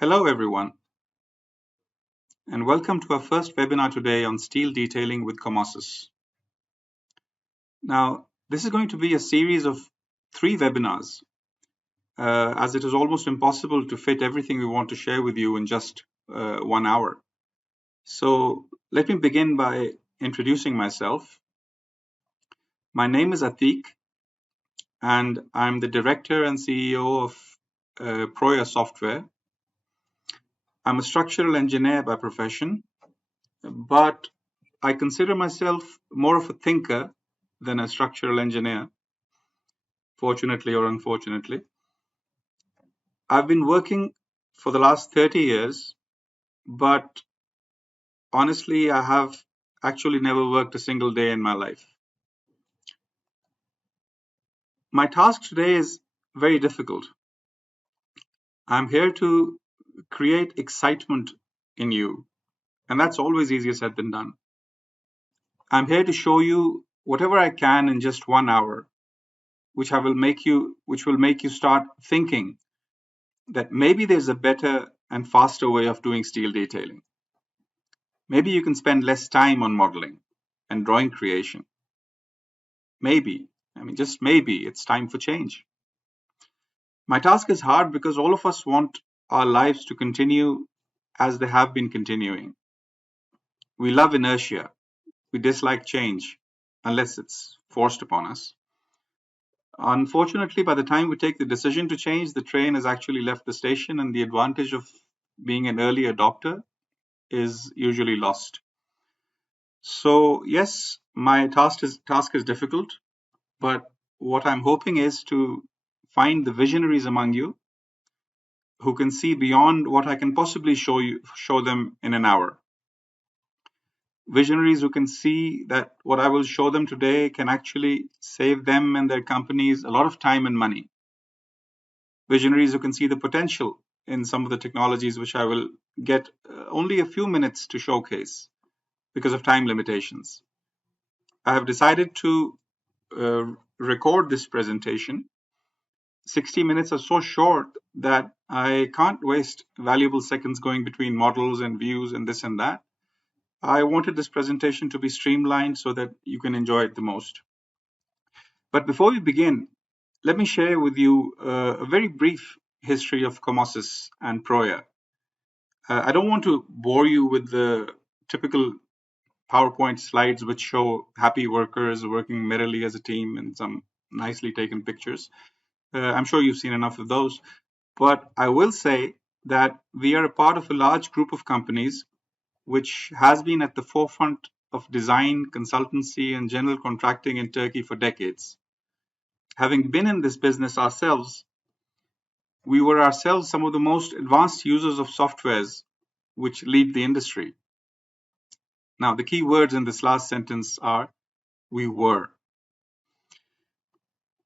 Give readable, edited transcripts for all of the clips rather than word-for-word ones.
Hello everyone, and welcome to our first webinar today on steel detailing with Comosys. Now, this is going to be a series of 3 webinars, as it is almost impossible to fit everything we want to share with you in just 1 hour. So let me begin by introducing myself. My name is Atik, and I'm the Director and CEO of Proya Software. I'm a structural engineer by profession, but I consider myself more of a thinker than a structural engineer, fortunately or unfortunately. I've been working for the last 30 years, but honestly, I have actually never worked a single day in my life. My task today is very difficult. I'm here to create excitement in you, and that's always easier said than done. I'm here to show you whatever I can in just 1 hour, which will make you start thinking that maybe there's a better and faster way of doing steel detailing. Maybe you can spend less time on modeling and drawing creation. Maybe, just maybe, it's time for change. My task is hard because all of us want our lives to continue as they have been continuing. We love inertia. We dislike change, unless it's forced upon us. Unfortunately, by the time we take the decision to change, the train has actually left the station, and the advantage of being an early adopter is usually lost. So yes, my task is difficult, but what I'm hoping is to find the visionaries among you who can see beyond what I can possibly show them in an hour. Visionaries who can see that what I will show them today can actually save them and their companies a lot of time and money. Visionaries who can see the potential in some of the technologies which I will get only a few minutes to showcase because of time limitations. I have decided to record this presentation. 60 minutes are so short that I can't waste valuable seconds going between models and views and this and that. I wanted this presentation to be streamlined so that you can enjoy it the most. But before we begin, let me share with you a very brief history of Comosys and Proya. I don't want to bore you with the typical PowerPoint slides which show happy workers working merrily as a team and some nicely taken pictures. I'm sure you've seen enough of those, but I will say that we are a part of a large group of companies which has been at the forefront of design, consultancy, and general contracting in Turkey for decades. Having been in this business ourselves, we were ourselves some of the most advanced users of softwares which lead the industry. Now, the key words in this last sentence are we were.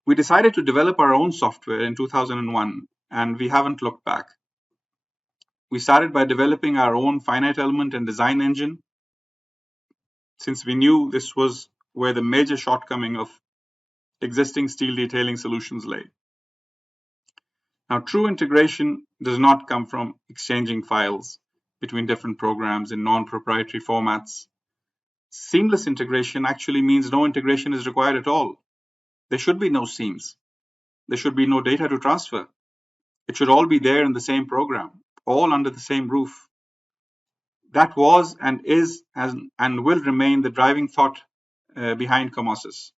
We decided to develop our own software in 2001, and we haven't looked back. We started by developing our own finite element and design engine, since we knew this was where the major shortcoming of existing steel detailing solutions lay. Now, true integration does not come from exchanging files between different programs in non-proprietary formats. Seamless integration actually means no integration is required at all. There should be no seams. There should be no data to transfer. It should all be there in the same program, all under the same roof. That was and is and will remain the driving thought behind Comosys.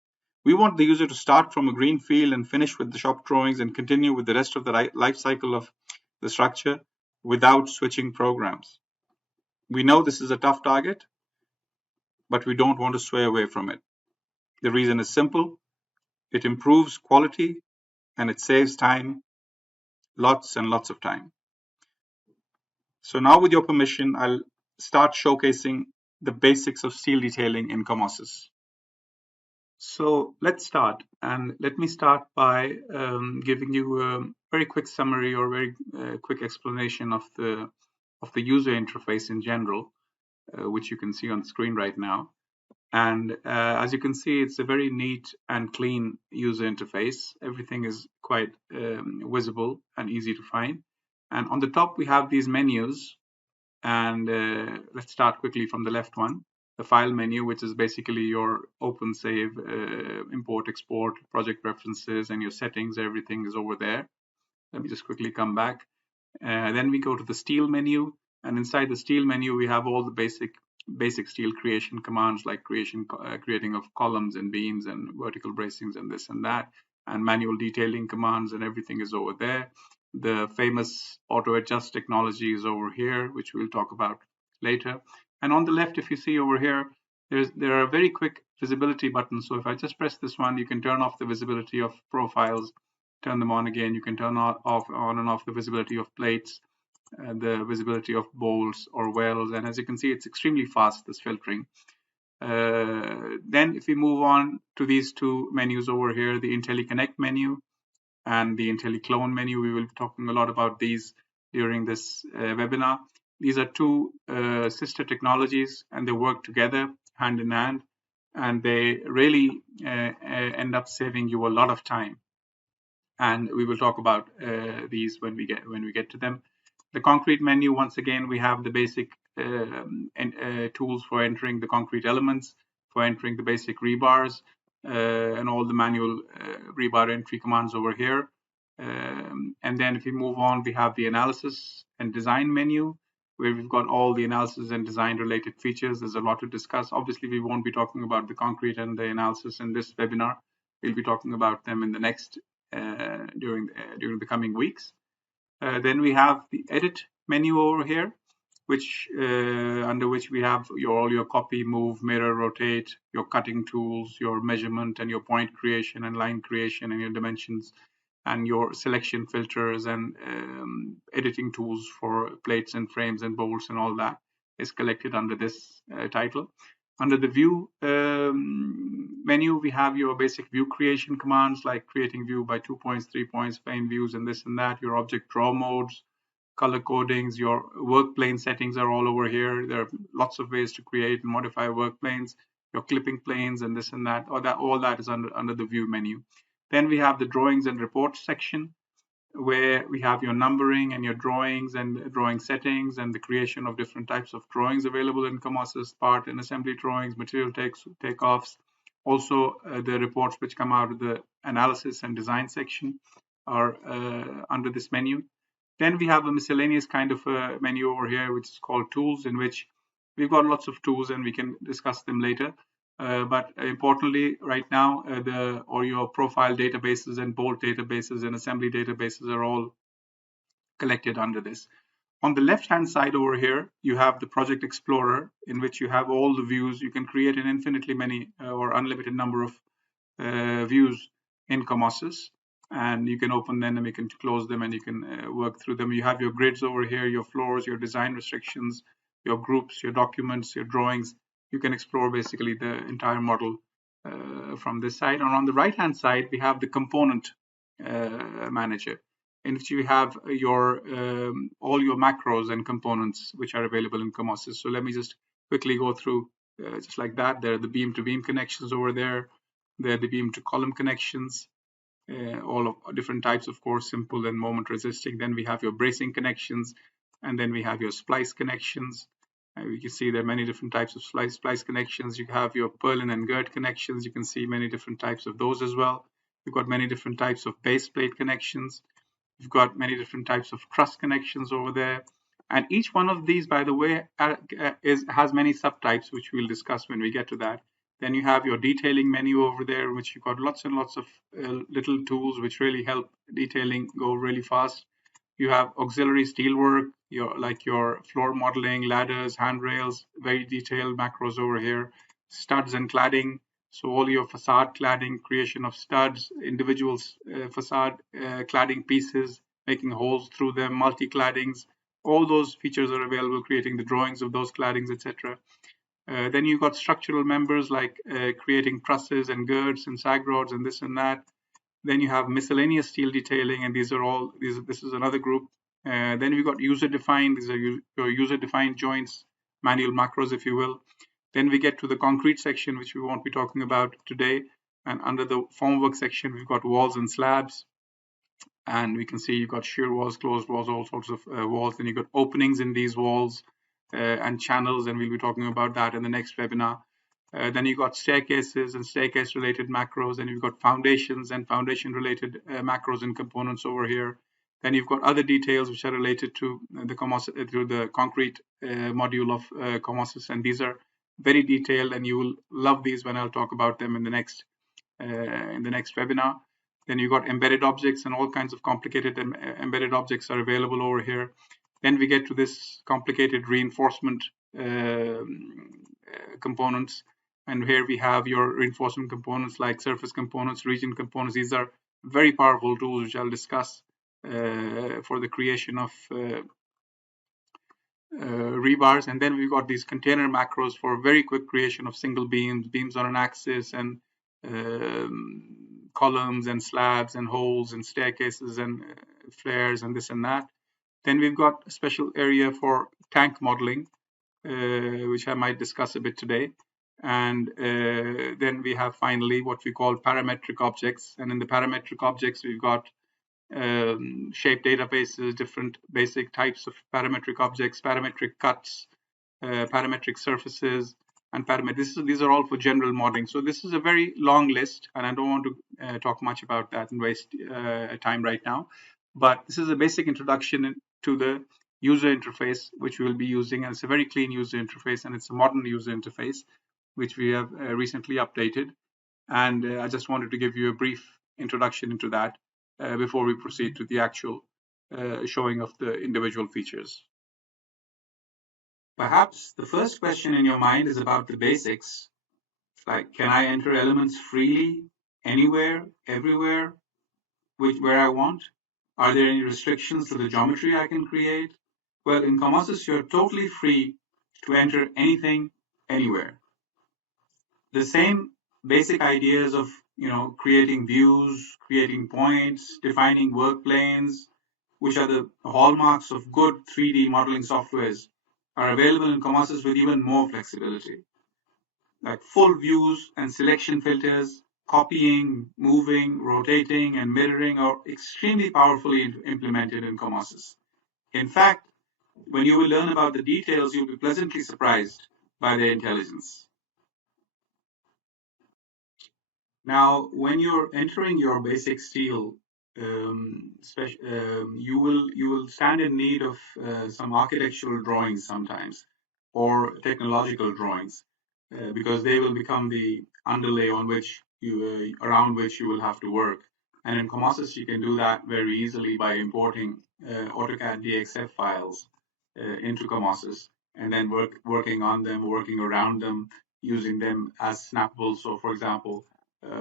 We want the user to start from a green field and finish with the shop drawings and continue with the rest of the life cycle of the structure without switching programs. We know this is a tough target, but we don't want to sway away from it. The reason is simple. It improves quality and it saves time, lots and lots of time. So now with your permission, I'll start showcasing the basics of steel detailing in Comosys. So let's start, and let me start by giving you a very quick summary or very quick explanation of the user interface in general, which you can see on the screen right now. And as you can see, it's a very neat and clean user interface. Everything is quite visible and easy to find. And on the top, we have these menus. And let's start quickly from the left one. The file menu, which is basically your open, save, import, export, project preferences, and your settings. Everything is over there. Let me just quickly come back. Then we go to the steel menu, and inside the steel menu, we have all the basic steel creation commands, like creating of columns and beams and vertical bracings and this and that, and manual detailing commands, and everything is over there. The famous auto adjust technology is over here, which we'll talk about later. And on the left, if you see over here, there are very quick visibility buttons. So if I just press this one, you can turn off the visibility of profiles, turn them on again. You can turn on and off the visibility of plates, the visibility of bolts or welds. And as you can see, it's extremely fast, this filtering. Then if we move on to these two menus over here, the IntelliConnect menu and the IntelliClone menu, we will be talking a lot about these during this webinar. These are two sister technologies, and they work together hand in hand, and they really end up saving you a lot of time. And we will talk about these when we get to them. The concrete menu, once again, we have the basic tools for entering the concrete elements, for entering the basic rebars, and all the manual rebar entry commands over here. And then if we move on, we have the analysis and design menu, where we've got all the analysis and design related features. There's a lot to discuss. Obviously, we won't be talking about the concrete and the analysis in this webinar. We'll be talking about them in the next during the coming weeks. Then we have the edit menu over here, which under which we have all your copy, move, mirror, rotate, your cutting tools, your measurement, and your point creation and line creation, and your dimensions, and your selection filters and editing tools for plates and frames and bolts and all that is collected under this title. Under the view menu, we have your basic view creation commands, like creating view by 2 points, 3 points, plane views, and this and that. Your object draw modes, color codings, your work plane settings are all over here. There are lots of ways to create and modify work planes, your clipping planes, and this and that. All that is under the view menu. Then we have the drawings and reports section, where we have your numbering and your drawings and drawing settings and the creation of different types of drawings available in Comosys, part and assembly drawings, material takeoffs. Also, the reports which come out of the analysis and design section are under this menu. Then we have a miscellaneous kind of a menu over here, which is called tools, in which we've got lots of tools and we can discuss them later. But importantly, right now, your profile databases and bolt databases and assembly databases are all collected under this. On the left-hand side over here, you have the Project Explorer, in which you have all the views. You can create an infinitely many or unlimited number of views in Comosys, and you can open them and you can close them and you can work through them. You have your grids over here, your floors, your design restrictions, your groups, your documents, your drawings. You can explore basically the entire model from this side. And on the right-hand side, we have the component manager, in which you have your all your macros and components which are available in Comosys. So let me just quickly go through just like that. There are the beam-to-beam connections over there. There are the beam-to-column connections, all of different types, of course, simple and moment resisting. Then we have your bracing connections, and then we have your splice connections. You can see there are many different types of splice connections. You have your purlin and girth connections. You can see many different types of those as well. You've got many different types of base plate connections. You've got many different types of truss connections over there. And each one of these, by the way, has many subtypes, which we'll discuss when we get to that. Then you have your detailing menu over there, in which you've got lots and lots of little tools which really help detailing go really fast. You have auxiliary steelwork, your floor modeling, ladders, handrails, very detailed macros over here. Studs and cladding, so all your facade cladding, creation of studs, individual facade cladding pieces, making holes through them, multi-claddings. All those features are available, creating the drawings of those claddings, etc. Then you've got structural members like creating trusses and girts and sag rods and this and that. Then you have miscellaneous steel detailing, and this is another group. Then we've got user-defined. These are your user-defined joints, manual macros, if you will. Then we get to the concrete section, which we won't be talking about today. And under the formwork section, we've got walls and slabs. And we can see you've got shear walls, closed walls, all sorts of walls. Then you've got openings in these walls and channels, and we'll be talking about that in the next webinar. Then you've got staircases and staircase-related macros, and you've got foundations and foundation-related macros and components over here. Then you've got other details which are related to the concrete module of Comosys, and these are very detailed, and you will love these when I'll talk about them in the next webinar. Then you've got embedded objects, and all kinds of complicated embedded objects are available over here. Then we get to this complicated reinforcement components, and here we have your reinforcement components like surface components, region components. These are very powerful tools which I'll discuss for the creation of rebars. And then we've got these container macros for very quick creation of single beams on an axis, and columns and slabs and holes and staircases and flares and this and that. Then we've got a special area for tank modeling, which I might discuss a bit today. And then we have finally what we call parametric objects. And in the parametric objects, we've got shape databases, different basic types of parametric objects, parametric cuts, parametric surfaces, and these are all for general modeling. So this is a very long list, and I don't want to talk much about that and waste time right now. But this is a basic introduction to the user interface, which we will be using. And it's a very clean user interface, and it's a modern user interface, which we have recently updated. And I just wanted to give you a brief introduction into that before we proceed to the actual showing of the individual features. Perhaps the first question in your mind is about the basics, like, can I enter elements freely, anywhere, everywhere, where I want? Are there any restrictions to the geometry I can create? Well, in Comosys, you're totally free to enter anything, anywhere. The same basic ideas of, creating views, creating points, defining work planes, which are the hallmarks of good 3D modeling softwares, are available in Comosys with even more flexibility. Like full views and selection filters, copying, moving, rotating, and mirroring are extremely powerfully implemented in Comosys. In fact, when you will learn about the details, you'll be pleasantly surprised by their intelligence. Now, when you're entering your basic steel, you will stand in need of some architectural drawings sometimes, or technological drawings, because they will become the underlay on which around which you will have to work. And in Comosys, you can do that very easily by importing AutoCAD DXF files into Comosys, and then working on them, working around them, using them as snappable. So, for example,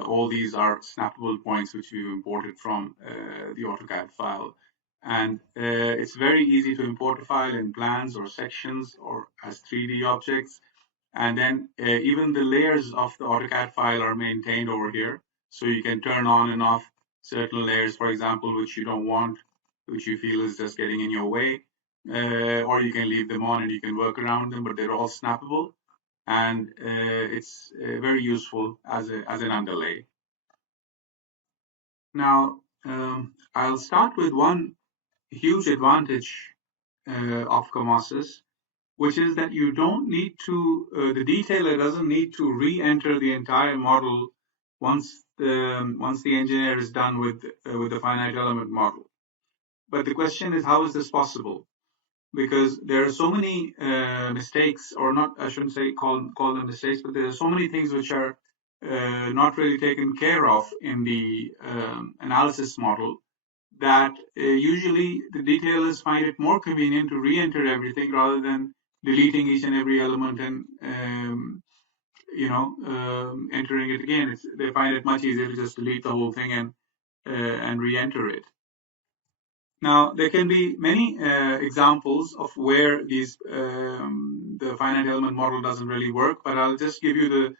all these are snappable points which we've imported from the AutoCAD file. And it's very easy to import a file in plans or sections or as 3D objects. And then even the layers of the AutoCAD file are maintained over here. So you can turn on and off certain layers, for example, which you don't want, which you feel is just getting in your way. Or you can leave them on and you can work around them, but they're all snappable. And it's very useful as an underlay. Now, I'll start with one huge advantage of Comosys, which is that you don't need to, the detailer doesn't need to re-enter the entire model once the engineer is done with the finite element model. But the question is, how is this possible? Because there are so many mistakes, or not, I shouldn't say call them mistakes, but there are so many things which are not really taken care of in the analysis model, that usually the detailers find it more convenient to re-enter everything rather than deleting each and every element and entering it again. They find it much easier to just delete the whole thing and re-enter it. Now, there can be many examples of where the finite element model doesn't really work, but I'll just give you the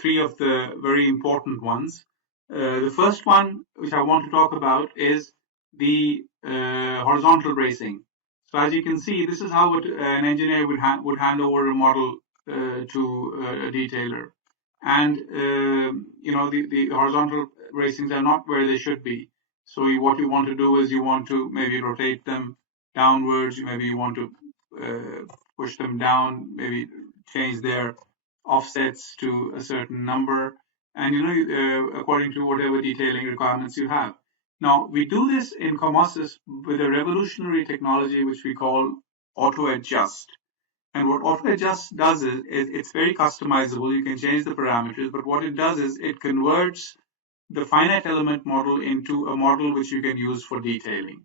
three of the very important ones. The first one, which I want to talk about, is the horizontal bracing. So as you can see, this is how an engineer would hand over a model to a detailer. And, the horizontal bracings are not where they should be. So what you want to do is you want to maybe rotate them downwards, maybe you want to push them down, maybe change their offsets to a certain number, and according to whatever detailing requirements you have. Now, we do this in Comosys with a revolutionary technology which we call auto adjust. And what auto adjust does is it's very customizable. You can change the parameters, but what it does is it converts the finite element model into a model which you can use for detailing.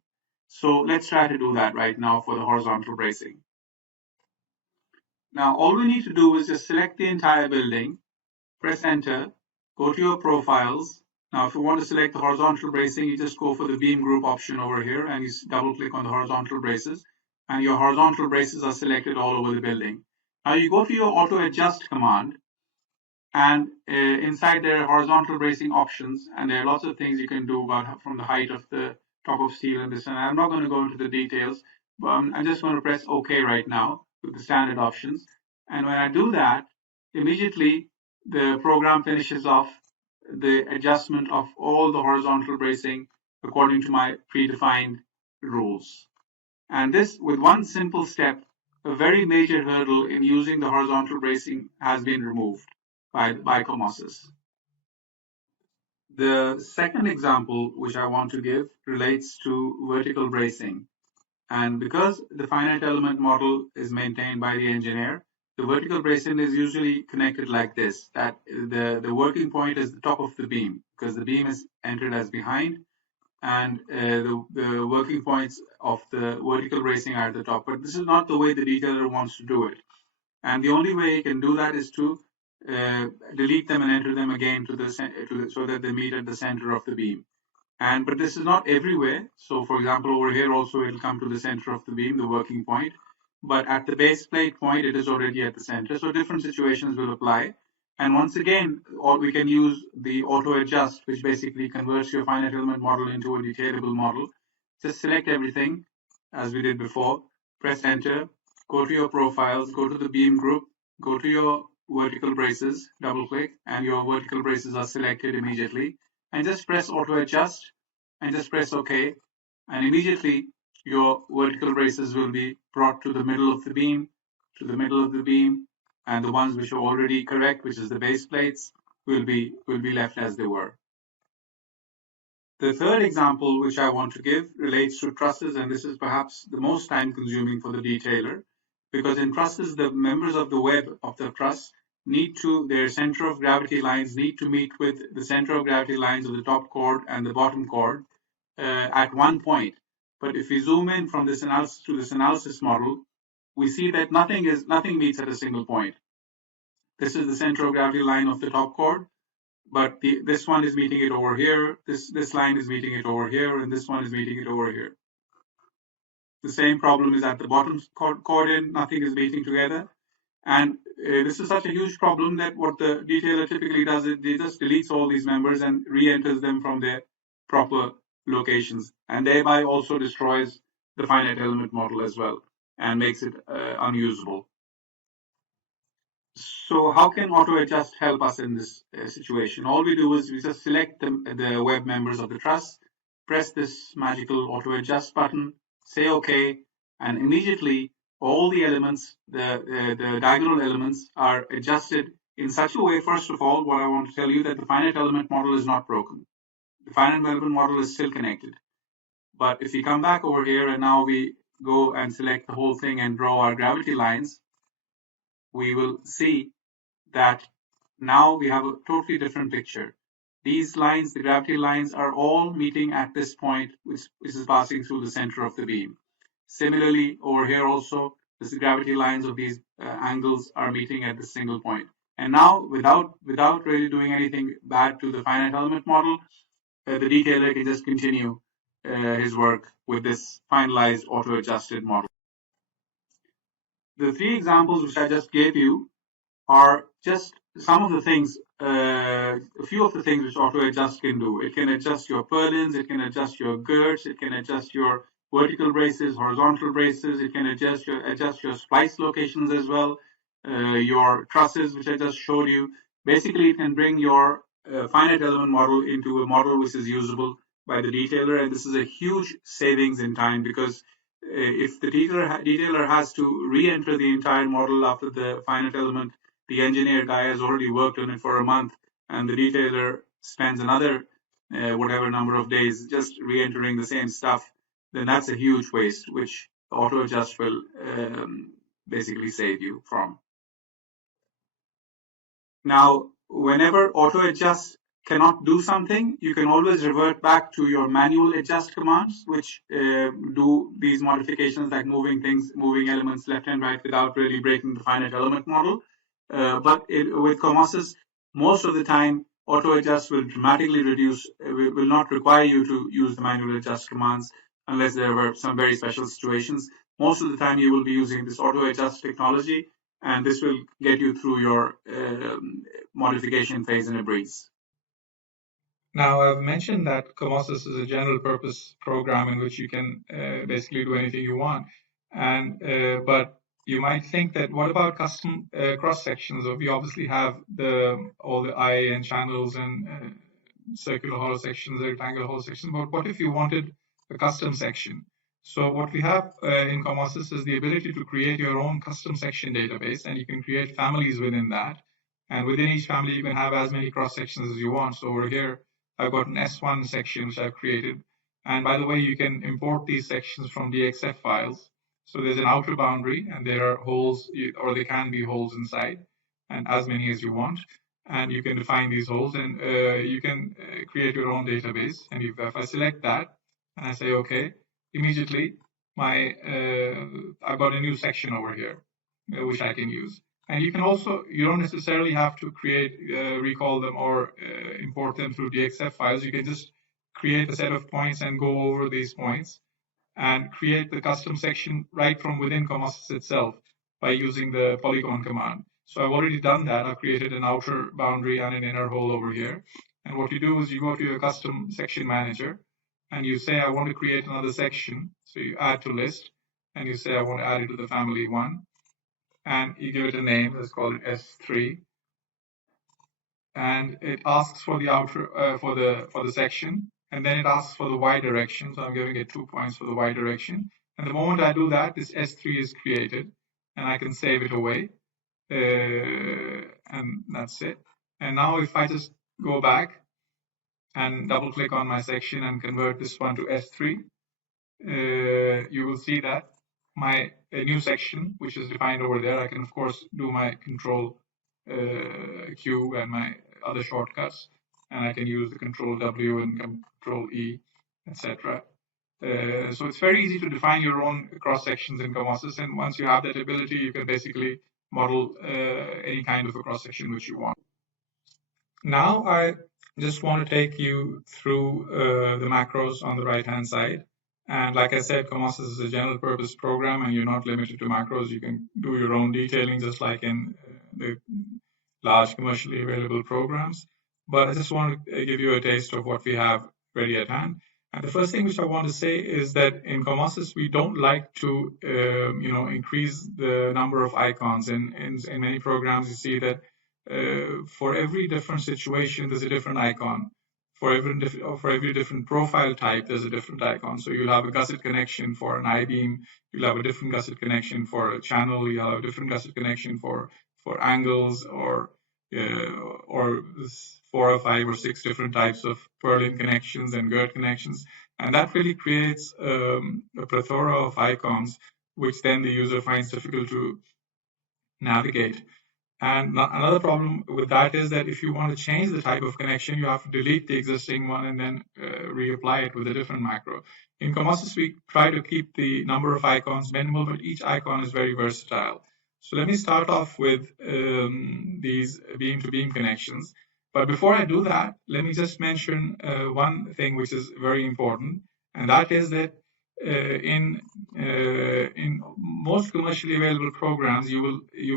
So let's try to do that right now for the horizontal bracing. Now, all we need to do is just select the entire building, press enter, go to your profiles. Now, if you want to select the horizontal bracing, you just go for the beam group option over here and you double click on the horizontal braces, and your horizontal braces are selected all over the building. Now you go to your auto adjust command, and inside there are horizontal bracing options, and there are lots of things you can do about from the height of the top of steel and this. And I'm not going to go into the details, but I'm just going to press OK right now with the standard options. And when I do that, immediately the program finishes off the adjustment of all the horizontal bracing according to my predefined rules. And this, with one simple step, a very major hurdle in using the horizontal bracing has been removed by Comosys. The second example which I want to give relates to vertical bracing. And because the finite element model is maintained by the engineer, the vertical bracing is usually connected like this, that the working point is the top of the beam, because the beam is entered as behind, and the working points of the vertical bracing are at the top. But this is not the way the detailer wants to do it. And the only way he can do that is to delete them and enter them again so that they meet at the center of the beam. But this is not everywhere. So for example, over here also it'll come to the center of the beam, the working point. But at the base plate point, it is already at the center. So different situations will apply. And once again, we can use the auto adjust, which basically converts your finite element model into a detailable model. Just select everything as we did before, press enter, go to your profiles, go to the beam group, go to your vertical braces, double click, and your vertical braces are selected immediately. And just press auto adjust and just press OK. And immediately your vertical braces will be brought to the middle of the beam, and the ones which are already correct, which is the base plates, will be left as they were. The third example which I want to give relates to trusses, and this is perhaps the most time consuming for the detailer, because in trusses, the members of the web of the truss their center of gravity lines need to meet with the center of gravity lines of the top chord and the bottom chord at one point. But if we zoom in from this analysis to this analysis model, we see that nothing meets at a single point. This is the center of gravity line of the top chord, but this one is meeting it over here, this line is meeting it over here, and this one is meeting it over here. The same problem is at the bottom chord end, nothing is meeting together. And this is such a huge problem that what the detailer typically does is they just deletes all these members and re-enters them from their proper locations, and thereby also destroys the finite element model as well and makes it unusable. So how can auto adjust help us in this situation? All we do is we just select the web members of the truss, press this magical auto adjust button, say OK, and immediately all the elements, the diagonal elements, are adjusted in such a way. First of all, what I want to tell you that the finite element model is not broken. The finite element model is still connected. But if we come back over here and now we go and select the whole thing and draw our gravity lines, we will see that now we have a totally different picture. These lines, the gravity lines, are all meeting at this point, which is passing through the center of the beam. Similarly, over here also, the gravity lines of these angles are meeting at this single point. And now, without really doing anything bad to the finite element model, the detailer can just continue his work with this finalized auto-adjusted model. The three examples which I just gave you are just some of the things, a few of the things which auto-adjust can do. It can adjust your purlins, it can adjust your girts, it can adjust your vertical braces, horizontal braces, it can adjust your splice locations as well, your trusses, which I just showed you. Basically, it can bring your finite element model into a model which is usable by the detailer, and this is a huge savings in time, because if the detailer has to re-enter the entire model after the finite element, the engineer guy has already worked on it for a month, and the detailer spends another whatever number of days just re-entering the same stuff, then that's a huge waste, which auto adjust will basically save you from. Now, whenever auto adjust cannot do something, you can always revert back to your manual adjust commands, which do these modifications like moving things, moving elements left and right without really breaking the finite element model. But with Comosys, most of the time, auto adjust will dramatically reduce, will not require you to use the manual adjust commands unless there were some very special situations. Most of the time, you will be using this auto adjust technology, and this will get you through your modification phase in a breeze. Now, I've mentioned that Comosys is a general purpose program in which you can basically do anything you want. And but you might think that, what about custom cross sections? We obviously have all the eye and channels and circular hollow sections, rectangular hollow sections. But what if you wanted a custom section? So what we have in Comosys is the ability to create your own custom section database, and you can create families within that. And within each family, you can have as many cross sections as you want. So over here, I've got an S1 section which I've created. And by the way, you can import these sections from DXF files. So there's an outer boundary, and there are holes, or there can be holes inside, and as many as you want. And you can define these holes, and you can create your own database. And if I select that, and I say OK, immediately I've got a new section over here, which I can use. And you can also, you don't necessarily have to recall them or import them through DXF files. You can just create a set of points and go over these points and create the custom section right from within Comosys itself by using the polygon command. So I've already done that. I've created an outer boundary and an inner hole over here. And what you do is you go to your custom section manager and you say, I want to create another section. So you add to list and you say, I want to add it to the family 1. And you give it a name. Let's call it S3. And it asks for the outer for the section, and then it asks for the Y direction. So I'm giving it 2 points for the Y direction. And the moment I do that, this S3 is created, and I can save it away. And that's it. And now if I just go back and double click on my section and convert this one to S3, you will see that my new section, which is defined over there, I can of course do my control Q and my other shortcuts, and I can use the control W and control E, etc. So it's very easy to define your own cross sections in Comosys, and once you have that ability, you can basically model any kind of a cross section which you want. Now I just want to take you through the macros on the right hand side. And like I said, Comosys is a general purpose program, and you're not limited to macros. You can do your own detailing just like in the large commercially available programs. But I just want to give you a taste of what we have ready at hand. And the first thing which I want to say is that in Comosys, we don't like to increase the number of icons. In many programs, you see that for every different situation, there's a different icon. For every different profile type, there's a different icon. So you'll have a gusset connection for an I-beam. You'll have a different gusset connection for a channel. You'll have a different gusset connection for angles, or 4 or 5 or 6 different types of purlin connections and girth connections. And that really creates a plethora of icons, which then the user finds difficult to navigate. And another problem with that is that if you want to change the type of connection, you have to delete the existing one and then reapply it with a different macro. In Comosys, we try to keep the number of icons minimal, but each icon is very versatile. So let me start off with these beam-to-beam connections. But before I do that, let me just mention one thing which is very important, and that is that in most commercially available programs, you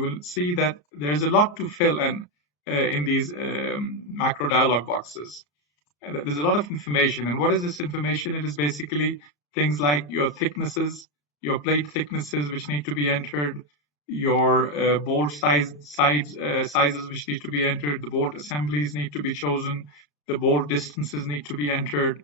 will see that there's a lot to fill in these macro dialog boxes. There's a lot of information, and what is this information? It is basically things like your thicknesses, your plate thicknesses, which need to be entered, your bolt sizes which need to be entered, the bolt assemblies need to be chosen, the bolt distances need to be entered,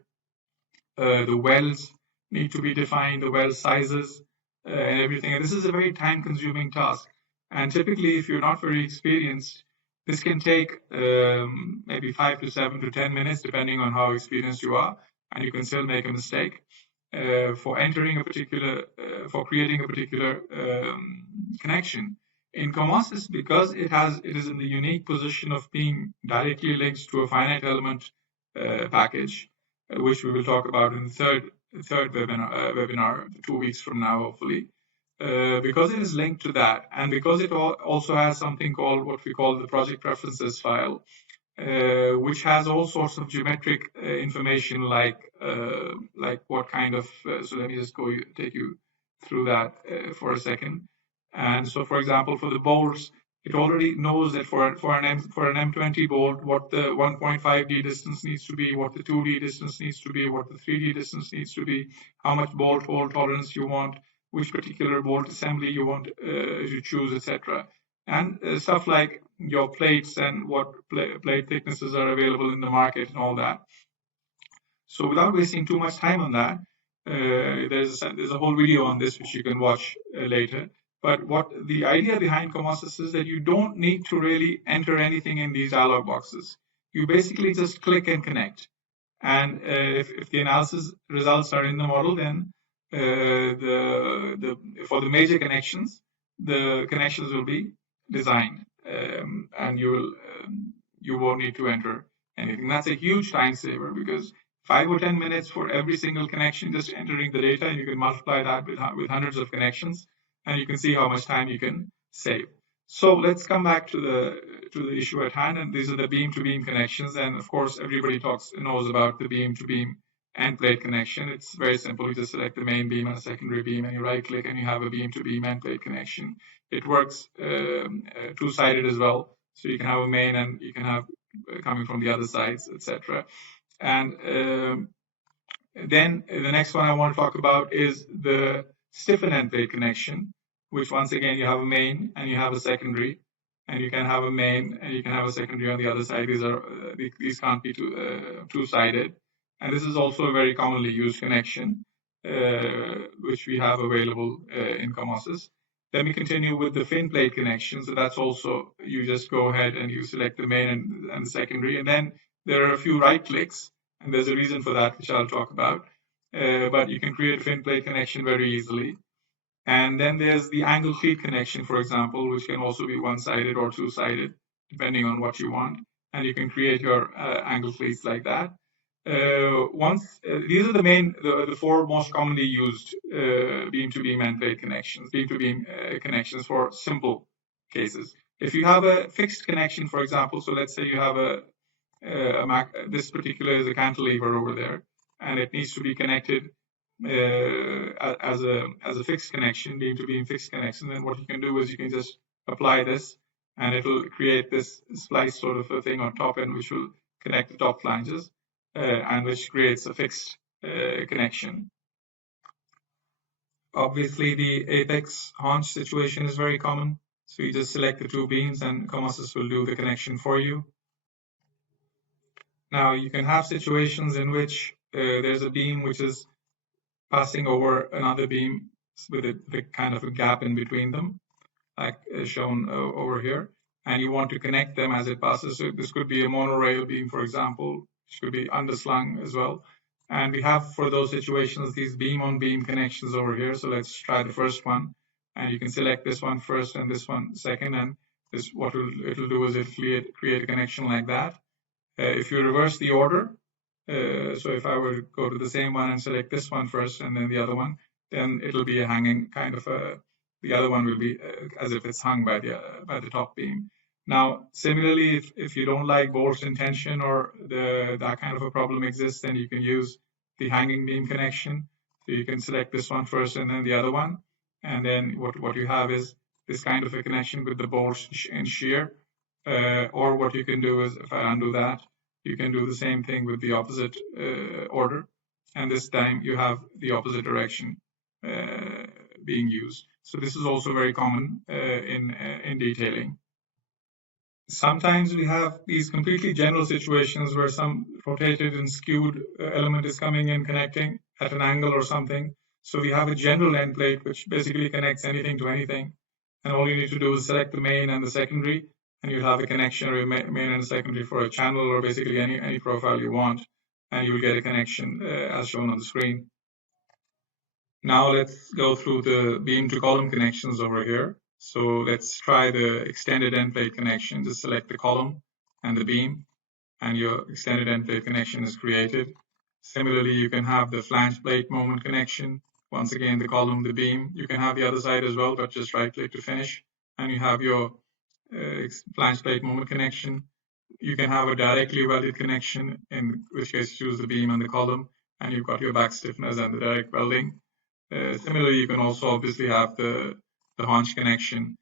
the welds need to be defined, the well sizes and everything. And this is a very time-consuming task. And typically, if you're not very experienced, this can take maybe 5 to 7 to 10 minutes, depending on how experienced you are, and you can still make a mistake. For entering a particular, for creating a particular connection. In Comosys, because it is in the unique position of being directly linked to a finite element package, which we will talk about in the third webinar 2 weeks from now, hopefully. Because it is linked to that, and because it also has something called what we call the project preferences file, which has all sorts of geometric information, like what kind of. So let me just take you through that for a second. And so, for example, for the bolts, it already knows that for an M20 bolt, what the 1.5D distance needs to be, what the 2D distance needs to be, what the 3D distance needs to be, how much bolt hole tolerance you want, which particular bolt assembly you want to choose, etc. And stuff like your plates and what plate thicknesses are available in the market and all that. So without wasting too much time on that, there's a whole video on this which you can watch later. But what the idea behind Comosys is that you don't need to really enter anything in these dialog boxes. You basically just click and connect. And if the analysis results are in the model, then for the major connections, the connections will be designed, and you won't need to enter anything. That's a huge time saver, because 5 or 10 minutes for every single connection, just entering the data, and you can multiply that with hundreds of connections, and you can see how much time you can save. So let's come back to the issue at hand, and these are the beam-to-beam connections. And of course, everybody knows about the beam-to-beam end plate connection. It's very simple. You just select the main beam and a secondary beam, and you right-click, and you have a beam-to-beam end plate connection. It works two-sided as well, so you can have a main and you can have coming from the other sides, etc. And then the next one I want to talk about is the stiffened end plate connection, which once again you have a main and you have a secondary, and you can have a main and you can have a secondary on the other side. These can't be two-sided, and this is also a very commonly used connection, which we have available in Comosys. Then we continue with the fin plate connection. So that's also, you just go ahead and you select the main and the secondary, and then there are a few right clicks, and there's a reason for that, which I'll talk about. But you can create a fin plate connection very easily. And then there's the angle cleat connection, for example, which can also be one-sided or two-sided, depending on what you want. And you can create your angle cleats like that. These are the four most commonly used beam-to-beam end plate connections, beam-to-beam connections for simple cases. If you have a fixed connection, for example, so let's say you have this particular is a cantilever over there, and it needs to be connected as a fixed connection, beam-to-beam fixed connection, then what you can do is you can just apply this, and it will create this splice sort of a thing on top, and which will connect the top flanges, and which creates a fixed connection. Obviously, the apex haunch situation is very common, so you just select the two beams, and Comosys will do the connection for you. Now, you can have situations in which there's a beam which is passing over another beam with a kind of a gap in between them, like shown over here, and you want to connect them as it passes. So this could be a monorail beam, for example, which could be underslung as well. And we have, for those situations, these beam-on-beam connections over here. So let's try the first one, and you can select this one first and this one second, and this what it'll do is it'll create a connection like that. If you reverse the order, so if I were to go to the same one and select this one first and then the other one, then it'll be a hanging kind of the other one will be as if it's hung by the top beam. Now, similarly, if you don't like bolts in tension or that kind of a problem exists, then you can use the hanging beam connection. So you can select this one first and then the other one, and then what you have is this kind of a connection with the bolts in shear. Or what you can do is, if I undo that, you can do the same thing with the opposite order, and this time you have the opposite direction being used. So this is also very common in detailing. Sometimes we have these completely general situations where some rotated and skewed element is coming in, connecting at an angle or something. So we have a general end plate which basically connects anything to anything. And all you need to do is select the main and the secondary, and you'll have a connection or a main and a secondary for a channel or basically any profile you want, and you'll get a connection as shown on the screen. Now let's go through the beam to column connections over here. So let's try the extended end plate connection. Just select the column and the beam, and your extended end plate connection is created. Similarly, you can have the flange plate moment connection. Once again, the column, the beam. You can have the other side as well, but just right click to finish, and you have your flange plate moment connection. You can have a directly welded connection, in which case choose the beam and the column, and you've got your back stiffeners and the direct welding. Similarly, you can also obviously have the haunch connection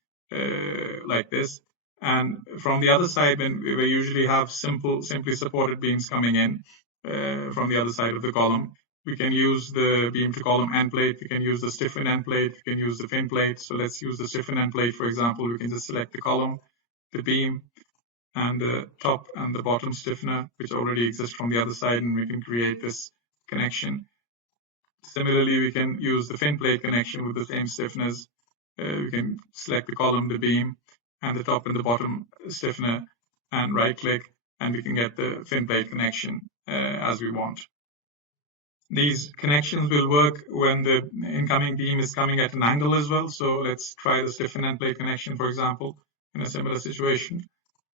like this. And from the other side, when we usually have simply supported beams coming in from the other side of the column, we can use the beam to column end plate. We can use the stiffened end plate. We can use the fin plate. So let's use the stiffened end plate, for example. We can just select the column, the beam, and the top and the bottom stiffener, which already exists from the other side, and we can create this connection. Similarly, we can use the fin plate connection with the same stiffeners. We can select the column, the beam, and the top and the bottom stiffener, and right click, and we can get the fin plate connection as we want. These connections will work when the incoming beam is coming at an angle as well. So let's try the stiffened end plate connection, for example, in a similar situation.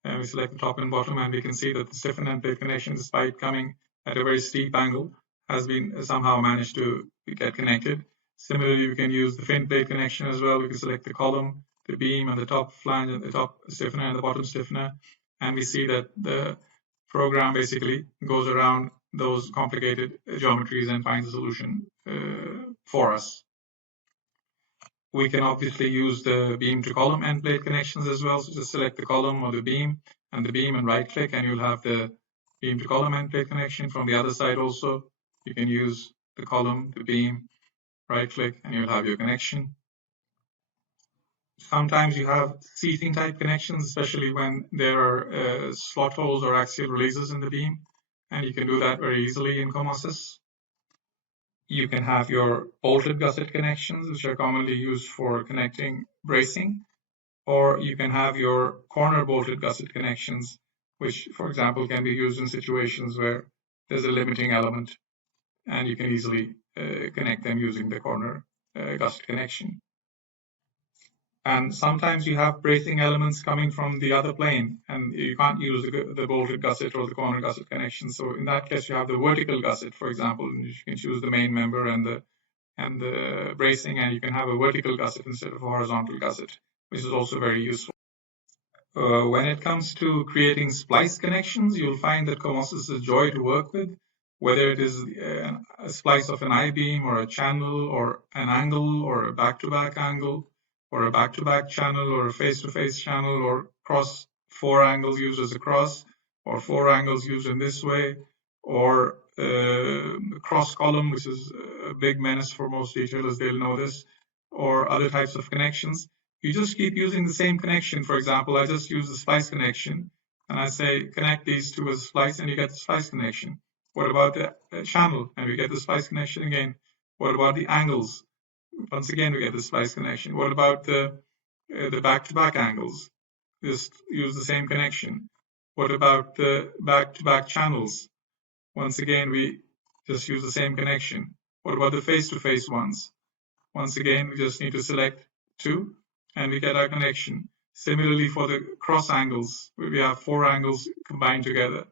We select the top and bottom, and we can see that the stiffened end plate connection, despite coming at a very steep angle, has been somehow managed to get connected. Similarly, we can use the fin plate connection as well. We can select the column, the beam, and the top flange, and the top stiffener and the bottom stiffener, and we see that the program basically goes around those complicated geometries and finds a solution for us. We can obviously use the beam to column end plate connections as well. So just select the column or the beam and right click, and you'll have the beam to column end plate connection. From the other side also, you can use the column, the beam, right click, and you'll have your connection. Sometimes you have seating type connections, especially when there are slot holes or axial releases in the beam, and you can do that very easily in Comosys. You can have your bolted gusset connections, which are commonly used for connecting bracing, or you can have your corner bolted gusset connections, which, for example, can be used in situations where there's a limiting element, and you can easily connect them using the corner gusset connection. And sometimes you have bracing elements coming from the other plane, and you can't use the bolted gusset or the corner gusset connection. So in that case, you have the vertical gusset, for example, and you can choose the main member and the bracing, and you can have a vertical gusset instead of a horizontal gusset, which is also very useful. When it comes to creating splice connections, you'll find that Comosys is a joy to work with, whether it is a splice of an I-beam or a channel or an angle or a back-to-back angle or a back-to-back channel or a face-to-face channel or cross 4 angles used as a cross or 4 angles used in this way or cross column, which is a big menace for most detailers, they'll know this, or other types of connections. You just keep using the same connection. For example, I just use the splice connection and I say connect these two as a splice and you get the splice connection. What about the channel? And we get the splice connection again. What about the angles? Once again, we get the splice connection. What about the back-to-back angles? Just use the same connection. What about the back-to-back channels? Once again, we just use the same connection. What about the face-to-face ones? Once again, we just need to select 2 and we get our connection. Similarly, for the cross angles, where we have 4 angles combined together,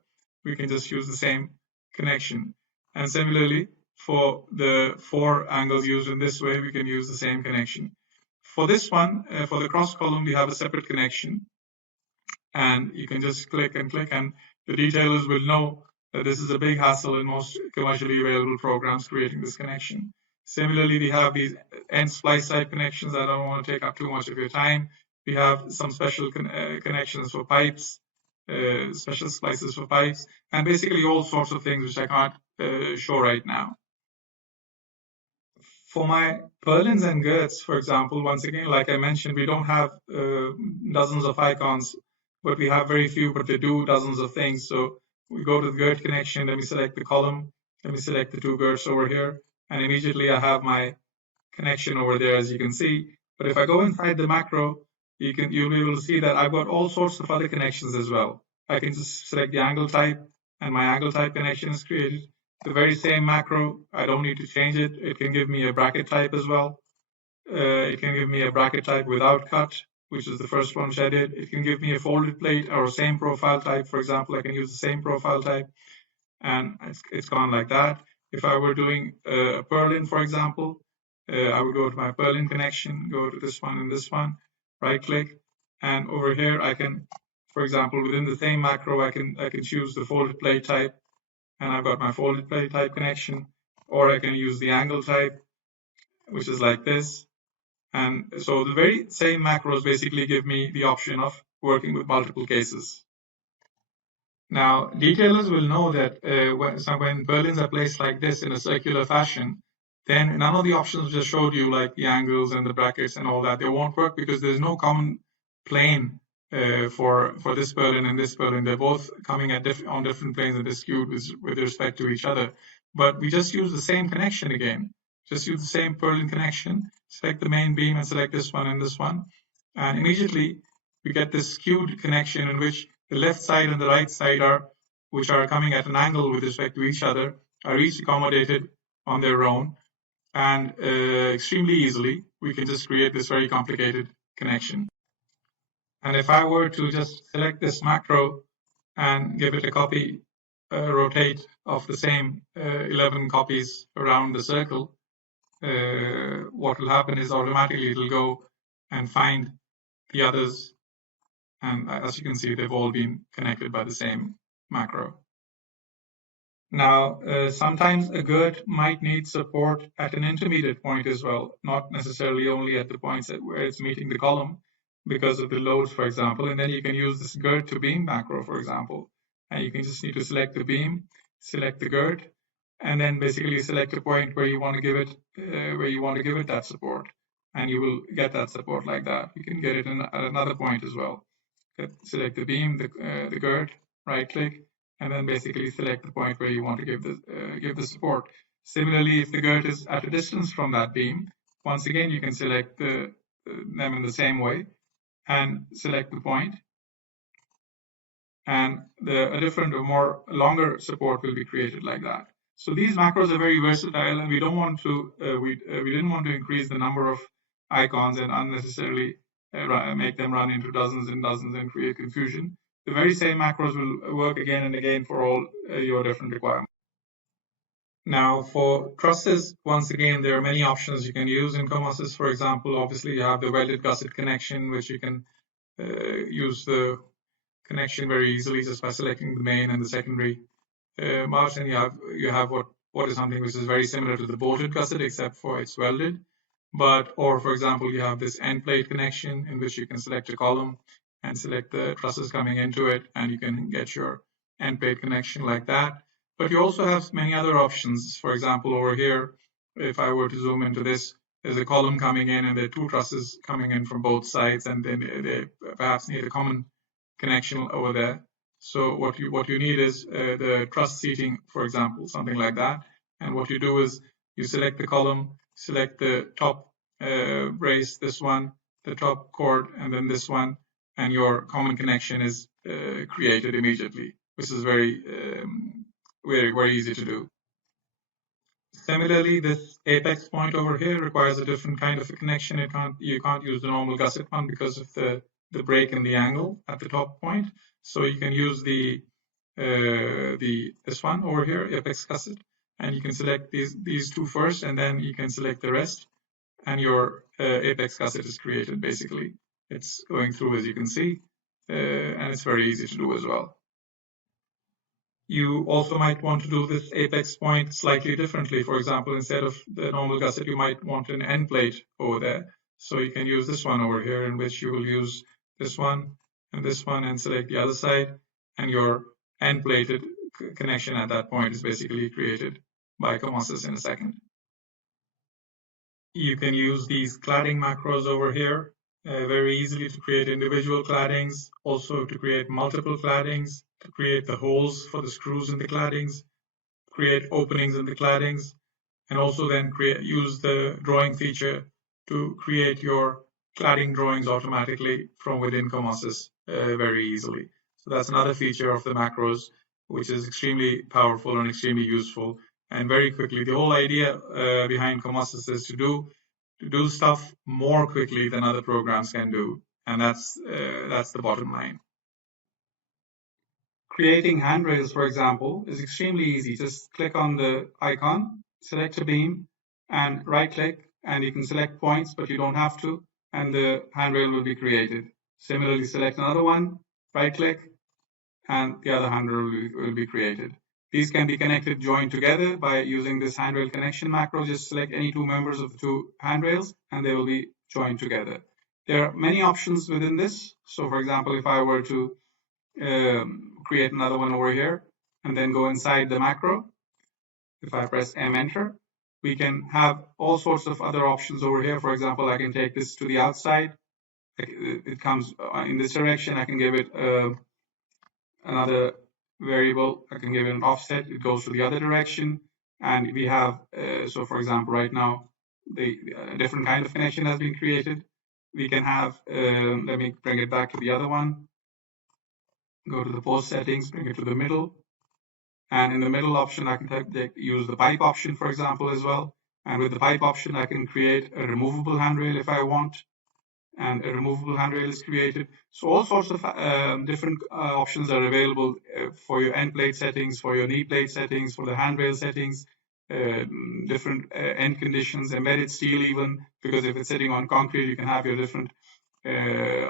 we can just use the same connection. And similarly, for the 4 angles used in this way, we can use the same connection. For this one, for the cross column, we have a separate connection. And you can just click, and the detailers will know that this is a big hassle in most commercially available programs creating this connection. Similarly, we have these end splice type connections. I don't want to take up too much of your time. We have some special connections for pipes, special splices for pipes, and basically all sorts of things which I can't show right now. For my purlins and girths, for example, once again, like I mentioned, we don't have dozens of icons, but we have very few, but they do dozens of things. So we go to the girth connection, let me select the column, let me select the 2 girths over here, and immediately I have my connection over there, as you can see. But if I go inside the macro, you'll be able to see that I've got all sorts of other connections as well. I can just select the angle type, and my angle type connection is created. The very same macro, I don't need to change it. It can give me a bracket type as well. It can give me a bracket type without cut, which is the first one which I did. It can give me a folded plate or same profile type. For example, I can use the same profile type, and it's gone like that. If I were doing a purlin, for example, I would go to my purlin connection, go to this one and this one, right click, and over here I can, for example, within the same macro, I can choose the folded plate type, and I've got my folded plate type connection, or I can use the angle type, which is like this. And so the very same macros basically give me the option of working with multiple cases. Now, detailers will know that when purlins are placed like this in a circular fashion, then none of the options just showed you, like the angles and the brackets and all that, they won't work because there's no common plane for this purlin and this purlin. They're both coming at on different planes and they're skewed with respect to each other. But we just use the same connection again. Just use the same purlin connection, select the main beam and select this one and this one. And immediately we get this skewed connection in which the left side and the right side which are coming at an angle with respect to each other, are each accommodated on their own. And extremely easily, we can just create this very complicated connection. And if I were to just select this macro and give it a copy, rotate of the same 11 copies around the circle, what will happen is automatically it'll go and find the others. And as you can see, they've all been connected by the same macro. Now, sometimes a girth might need support at an intermediate point as well, not necessarily only at the points where it's meeting the column because of the loads, for example. And then you can use this girth to beam macro, for example. And you can just need to select the beam, select the girth, and then basically select a point where you want to give it that support, and you will get that support like that. You can get it at another point as well. Select the beam, the girth, right click, and then basically select the point where you want to give the support. Similarly, if the girth is at a distance from that beam, once again you can select them in the same way and select the point, and a different or more longer support will be created like that. So these macros are very versatile, and we don't want to we didn't want to increase the number of icons and unnecessarily make them run into dozens and dozens and create confusion. The very same macros will work again and again for all your different requirements. Now, for trusses, once again, there are many options you can use in Comosys. For example, obviously you have the welded gusset connection, which you can use the connection very easily just by selecting the main and the secondary march, and you have what is something which is very similar to the bolted gusset, except for it's welded. Or for example, you have this end plate connection in which you can select a column and select the trusses coming into it, and you can get your end plate connection like that. But you also have many other options. For example, over here, if I were to zoom into this, there's a column coming in and there are 2 trusses coming in from both sides, and then they perhaps need a common connection over there. So what you need is the truss seating, for example, something like that. And what you do is you select the column, select the top brace, this one, the top cord, and then this one, and your common connection is created immediately, which is very easy to do. Similarly, this apex point over here requires a different kind of a connection. You can't use the normal gusset one because of the break in the angle at the top point. So you can use this one over here, apex gusset, and you can select these 2 first, and then you can select the rest, and your apex gusset is created. Basically, it's going through, as you can see, and it's very easy to do as well. You also might want to do this apex point slightly differently. For example, instead of the normal gusset, you might want an end plate over there. So you can use this one over here, in which you will use this one and select the other side, and your end plated connection at that point is basically created by Comosys in a second. You can use these cladding macros over here very easily to create individual claddings, also to create multiple claddings, to create the holes for the screws in the claddings, create openings in the claddings, and also then use the drawing feature to create your cladding drawings automatically from within Comosys very easily. So that's another feature of the macros, which is extremely powerful and extremely useful. And very quickly, the whole idea behind Comosys is to do stuff more quickly than other programs can do, and that's the bottom line. Creating handrails, for example, is extremely easy. Just click on the icon, select a beam, and right-click, and you can select points, but you don't have to, and the handrail will be created. Similarly, select another one, right-click, and the other handrail will be created. These can be connected, joined together by using this handrail connection macro. Just select any two members of the two handrails, and they will be joined together. There are many options within this. So, for example, if I were to create another one over here and then go inside the macro, if I press M enter, we can have all sorts of other options over here. For example, I can take this to the outside. It comes in this direction. I can give it another variable. I can give it an offset. It goes to the other direction. And we have, so for example, right now, the different kind of connection has been created. We can have, let me bring it back to the other one. Go to the post settings, bring it to the middle. And in the middle option, I can use the pipe option, for example, as well. And with the pipe option, I can create a removable handrail if I want. And a removable handrail is created. So all sorts of different options are available for your end plate settings, for your knee plate settings, for the handrail settings, different end conditions, embedded steel even, because if it's sitting on concrete, you can have your different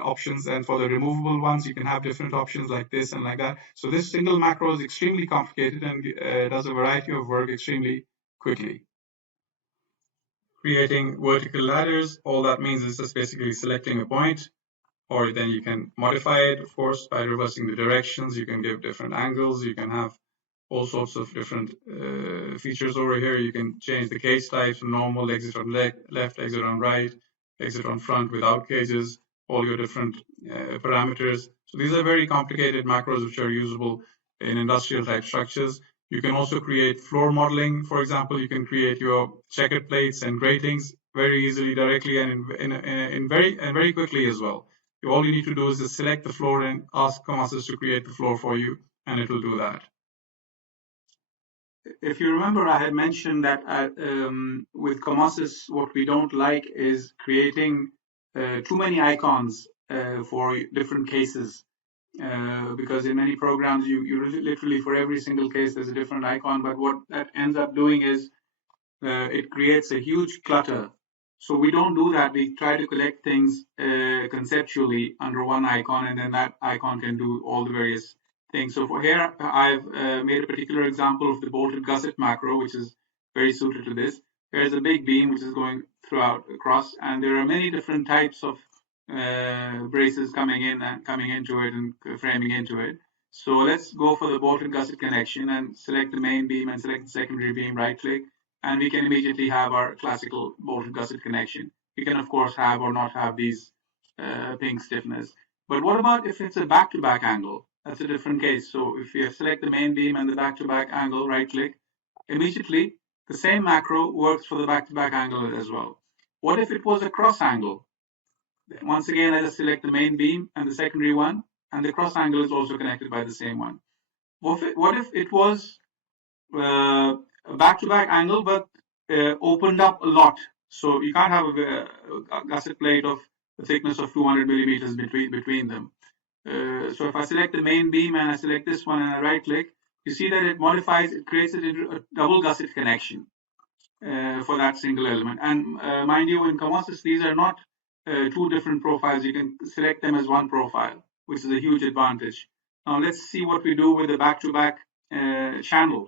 options, and for the removable ones you can have different options like this and like that. So this single macro is extremely complicated and does a variety of work extremely quickly. Creating vertical ladders, all that means is just basically selecting a point, or then you can modify it, of course, by reversing the directions. You can give different angles, you can have all sorts of different features over here. You can change the cage types, normal, exit on left, exit on right, exit on front without cages, all your different parameters. So these are very complicated macros which are usable in industrial type structures. You can also create floor modeling. For example, you can create your checkered plates and gratings very easily, directly, and very quickly as well. All you need to do is just select the floor and ask Comosys to create the floor for you, and it will do that. If you remember, I had mentioned that with Comosys, what we don't like is creating too many icons for different cases. Because in many programs, you literally for every single case, there's a different icon. But what that ends up doing is it creates a huge clutter. So we don't do that. We try to collect things conceptually under one icon, and then that icon can do all the various things. So for here, I've made a particular example of the bolted gusset macro, which is very suited to this. There's a big beam which is going across, and there are many different types of braces coming in and coming into it and framing into it. So let's go for the bolted gusset connection and select the main beam and select the secondary beam, right click, and we can immediately have our classical bolted gusset connection. We can of course have or not have these pink stiffness. But what about if it's a back-to-back angle? That's a different case. So if you select the main beam and the back-to-back angle, right click, immediately the same macro works for the back-to-back angle as well. What if it was a cross angle? Once again, I just select the main beam and the secondary one, and the cross angle is also connected by the same one. What if it was a back-to-back angle, but opened up a lot? So you can't have a gusset plate of a thickness of 200 millimeters between them. So if I select the main beam and I select this one and I right-click, you see that it modifies, it creates a double gusset connection for that single element. And mind you, in Comosys, these are not two different profiles. You can select them as one profile, which is a huge advantage. Now let's see what we do with the back-to-back channel.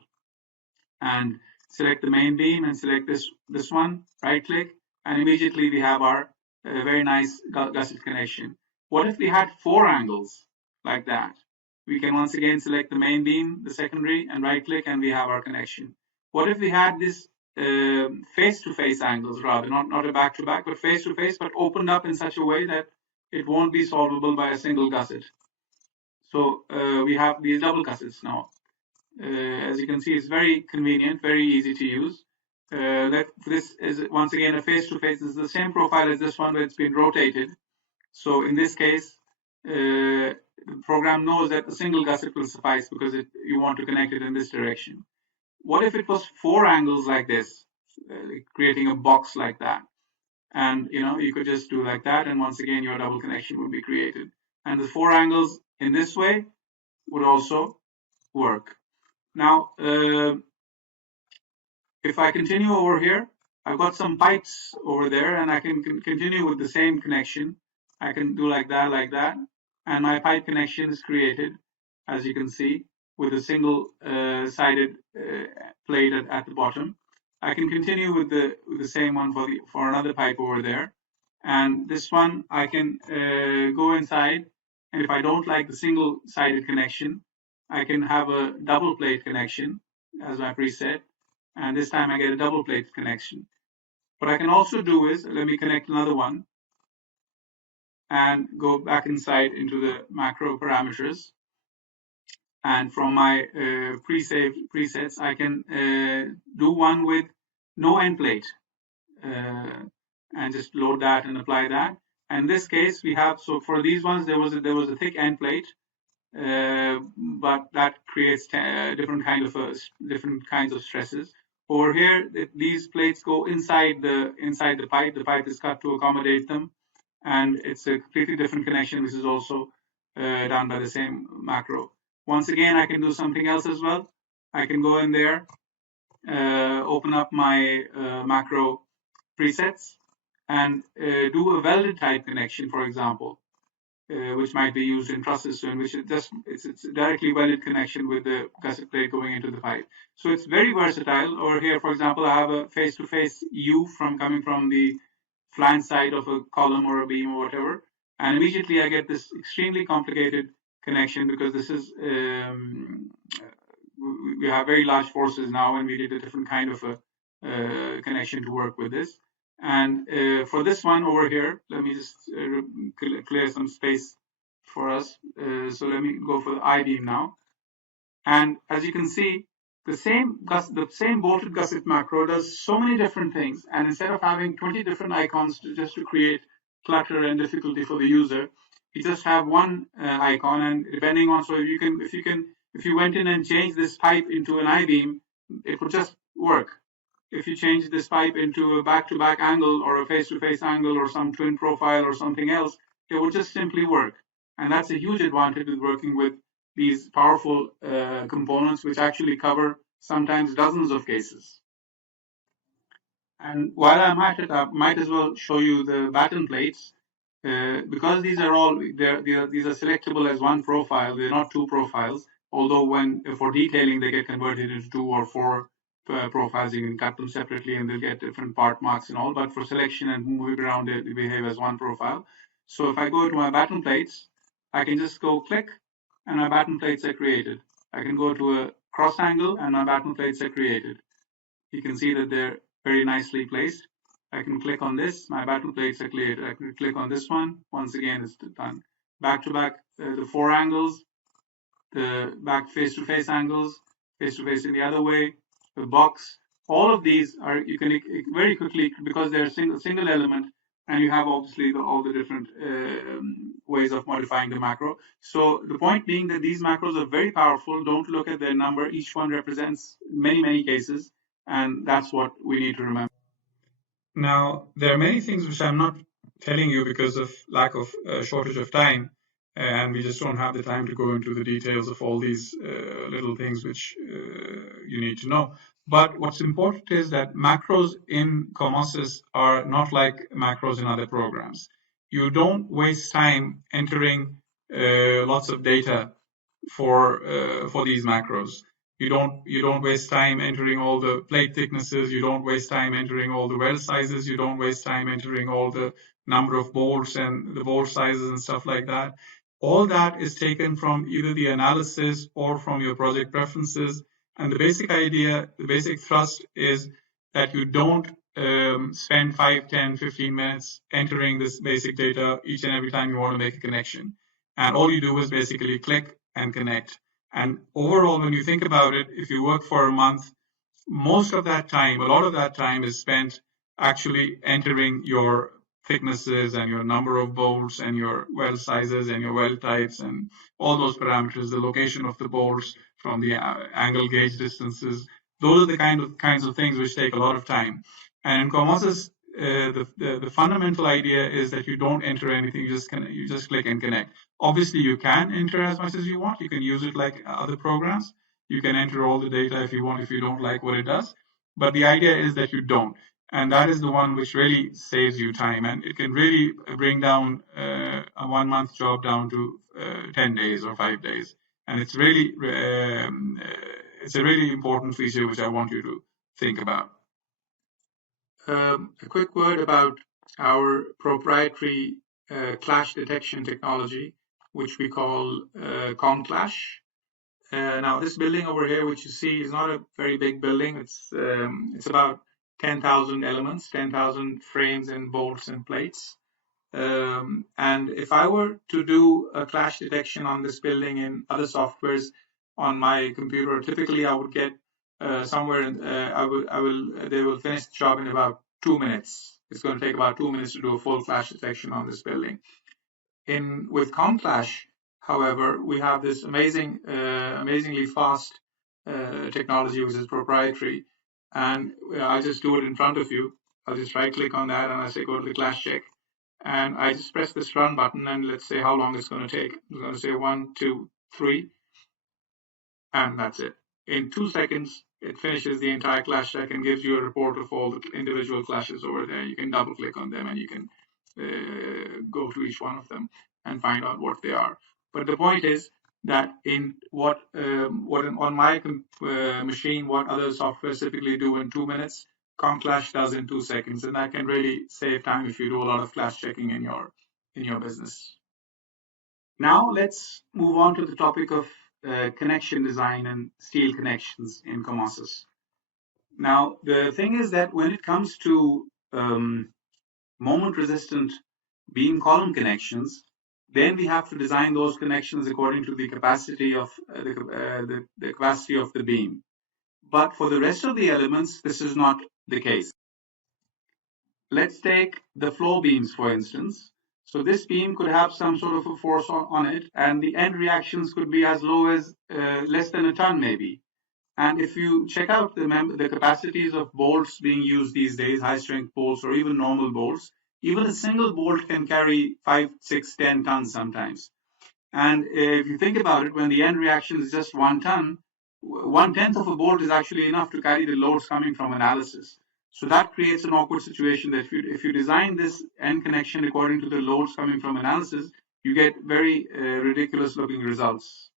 And select the main beam and select this one, right-click, and immediately we have our very nice gusset connection. What if we had 4 angles like that? We can once again select the main beam, the secondary, and right-click, and we have our connection. What if we had this face-to-face angles rather, not a back-to-back, but face-to-face, but opened up in such a way that it won't be solvable by a single gusset. So we have these double gussets now. As you can see, it's very convenient, very easy to use. This is once again a face-to-face. This is the same profile as this one, but it's been rotated. So in this case, the program knows that a single gusset will suffice because you want to connect it in this direction. What if it was 4 angles like this, creating a box like that? And you could just do like that, and once again your double connection would be created. And the 4 angles in this way would also work. Now, if I continue over here, I've got some pipes over there, and I can continue with the same connection. I can do like that, and my pipe connection is created, as you can see, with a single sided plate at the bottom. I can continue with the same one for another pipe over there, and this one I can go inside, and if I don't like the single sided connection, I can have a double plate connection as my preset, and this time I get a double plate connection. What I can also do is, let me connect another one and go back inside into the macro parameters. And from my pre-saved presets, I can do one with no end plate and just load that and apply that. And in this case, we have, so for these ones, there was a thick end plate, but that creates different kinds of stresses. Over here, these plates go inside the pipe. The pipe is cut to accommodate them, and it's a completely different connection. This is also done by the same macro. Once again, I can do something else as well. I can go in there, open up my macro presets, and do a welded type connection, for example, which might be used in trusses, in which it's a directly welded connection with the gusset plate going into the pipe. So it's very versatile. Over here, for example, I have a face-to-face U coming from the flange side of a column or a beam or whatever, and immediately I get this extremely complicated connection because this is we have very large forces now, and we need a different kind of a connection to work with this. And for this one over here, let me just clear some space for us. So let me go for the I-beam now. And as you can see, the same bolted gusset macro does so many different things. And instead of having 20 different icons just to create clutter and difficulty for the user, you just have one icon. And depending on, so if you went in and changed this pipe into an I-beam, it would just work. If you change this pipe into a back-to-back angle or a face-to-face angle or some twin profile or something else, it would just simply work. And that's a huge advantage with working with these powerful components, which actually cover sometimes dozens of cases. And while I'm at it, I might as well show you the batten plates. Because these are selectable as one profile, they're not 2 profiles, although for detailing they get converted into 2 or 4 profiles. You can cut them separately and they'll get different part marks and all, but for selection and moving around, they behave as one profile. So if I go to my batten plates, I can just go click and my batten plates are created. I can go to a cross angle and my batten plates are created. You can see that they're very nicely placed. I can click on this, my batten plates are created. I can click on this one, once again it's done. Back to back, the 4 angles, the back face-to-face angles, face-to-face in the other way, the box, all of these are, you can very quickly, because they're single element, and you have obviously all the different ways of modifying the macro. So the point being that these macros are very powerful. Don't look at their number. Each one represents many, many cases, and that's what we need to remember. Now, there are many things which I'm not telling you because of lack of shortage of time, and we just don't have the time to go into the details of all these little things which you need to know. But what's important is that macros in Comosys are not like macros in other programs. You don't waste time entering lots of data for these macros. You don't waste time entering all the plate thicknesses. You don't waste time entering all the weld sizes. You don't waste time entering all the number of bolts and the bolt sizes and stuff like that. All that is taken from either the analysis or from your project preferences. And the basic idea, the basic thrust is that you don't spend 5, 10, 15 minutes entering this basic data each and every time you want to make a connection. And all you do is basically click and connect. And overall, when you think about it, if you work for a month, most of that time, a lot of that time is spent actually entering your thicknesses and your number of bolts and your weld sizes and your weld types and all those parameters, the location of the bolts from the angle gauge distances. Those are the kinds of things which take a lot of time. And in Comosys, the fundamental idea is that you don't enter anything, you just click and connect. Obviously, you can enter as much as you want. You can use it like other programs. You can enter all the data if you want, if you don't like what it does. But the idea is that you don't. And that is the one which really saves you time. And it can really bring down a 1 month job down to 10 days or 5 days. And it's really, it's a really important feature which I want you to think about. A quick word about our proprietary clash detection technology, which we call ComClash. Now, this building over here, which you see, is not a very big building. It's about 10,000 elements, 10,000 frames and bolts and plates. And if I were to do a clash detection on this building in other softwares on my computer, typically I would get somewhere. They will finish the job in about 2 minutes. It's going to take about 2 minutes to do a full clash detection on this building. With ComClash, however, we have this amazingly fast technology, which is proprietary. And I'll just do it in front of you. I'll just right click on that and I say go to the clash check. And I just press this run button and let's say how long it's going to take. I'm going to say 1, 2, 3. And that's it. In 2 seconds, it finishes the entire clash check and gives you a report of all the individual clashes over there. You can double click on them and you can go to each one of them and find out what they are. But the point is that in on my machine, what other softwares typically do in 2 minutes, ComClash does in 2 seconds, and that can really save time if you do a lot of clash checking in your business. Now let's move on to the topic of connection design and steel connections in Comosys. Now the thing is that when it comes to moment-resistant beam column connections, then we have to design those connections according to the capacity of the capacity of the beam. But for the rest of the elements, this is not the case. Let's take the flow beams, for instance. So this beam could have some sort of a force on it, and the end reactions could be as low as less than a ton, maybe. And if you check out the capacities of bolts being used these days, high-strength bolts or even normal bolts, even a single bolt can carry 5, 6, 10 tons sometimes. And if you think about it, when the end reaction is just 1 ton, 1/10 of a bolt is actually enough to carry the loads coming from analysis. So that creates an awkward situation that if you design this end connection according to the loads coming from analysis, you get very ridiculous looking results.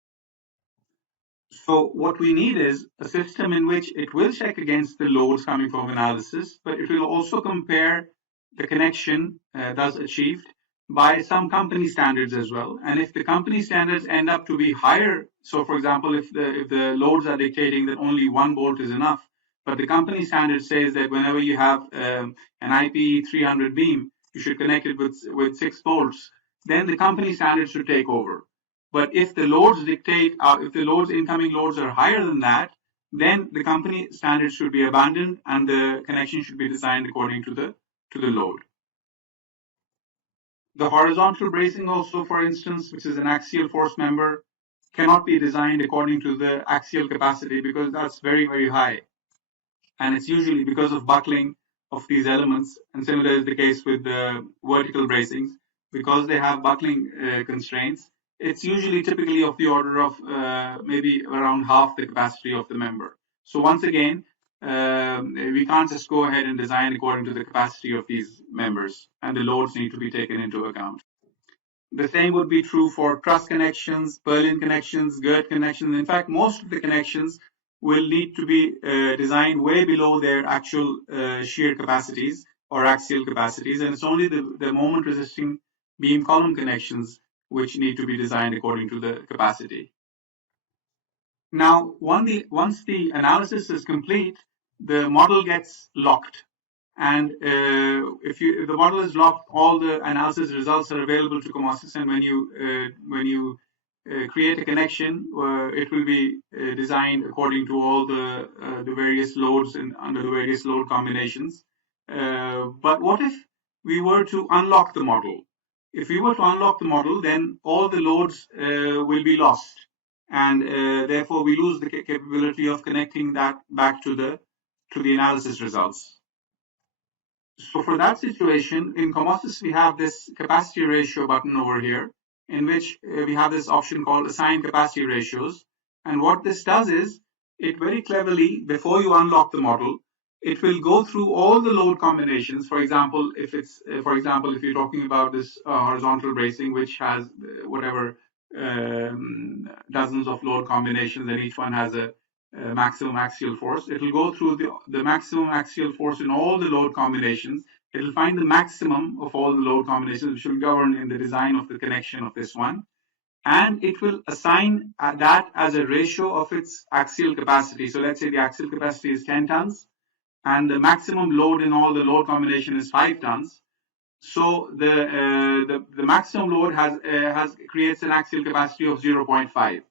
So what we need is a system in which it will check against the loads coming from analysis, but it will also compare the connection thus achieved by some company standards as well. And if the company standards end up to be higher, so for example, if the loads are dictating that only 1 bolt is enough, but the company standard says that whenever you have an IP 300 beam, you should connect it with 6 bolts, then the company standard should take over. But if the loads dictate, if the incoming loads are higher than that, then the company standard should be abandoned and the connection should be designed according to the load. The horizontal bracing also, for instance, which is an axial force member, cannot be designed according to the axial capacity because that's very, very high. And it's usually because of buckling of these elements, and similar is the case with the vertical bracings, because they have buckling constraints. It's usually typically of the order of maybe around half the capacity of the member. So once again, we can't just go ahead and design according to the capacity of these members, and the loads need to be taken into account. The same would be true for truss connections, purlin connections, girth connections. In fact, most of the connections will need to be designed way below their actual shear capacities or axial capacities, and it's only the moment resisting beam column connections which need to be designed according to the capacity. Now, once the analysis is complete, the model gets locked. And if the model is locked, all the analysis results are available to Comosys. And when you create a connection, it will be designed according to all the various loads and under the various load combinations. But what if we were to unlock the model? If we were to unlock the model, then all the loads will be lost, and therefore we lose the capability of connecting that back to the analysis results. So for that situation, in Comosys, we have this capacity ratio button over here, in which we have this option called assign capacity ratios. And what this does is, it very cleverly, before you unlock the model, it will go through all the load combinations. For example, if you're talking about this horizontal bracing, which has whatever dozens of load combinations, and each one has a maximum axial force, it will go through the maximum axial force in all the load combinations. It will find the maximum of all the load combinations, which will govern in the design of the connection of this one. And it will assign that as a ratio of its axial capacity. So let's say the axial capacity is 10 tons, and the maximum load in all the load combination is 5 tons. So the maximum load creates an axial capacity of 0.5.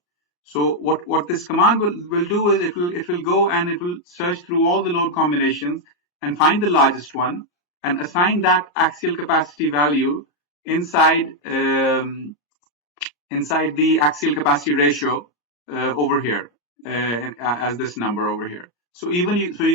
So what this command will do is it will go and it will search through all the load combinations and find the largest one and assign that axial capacity value inside the axial capacity ratio over here as this number over here. So you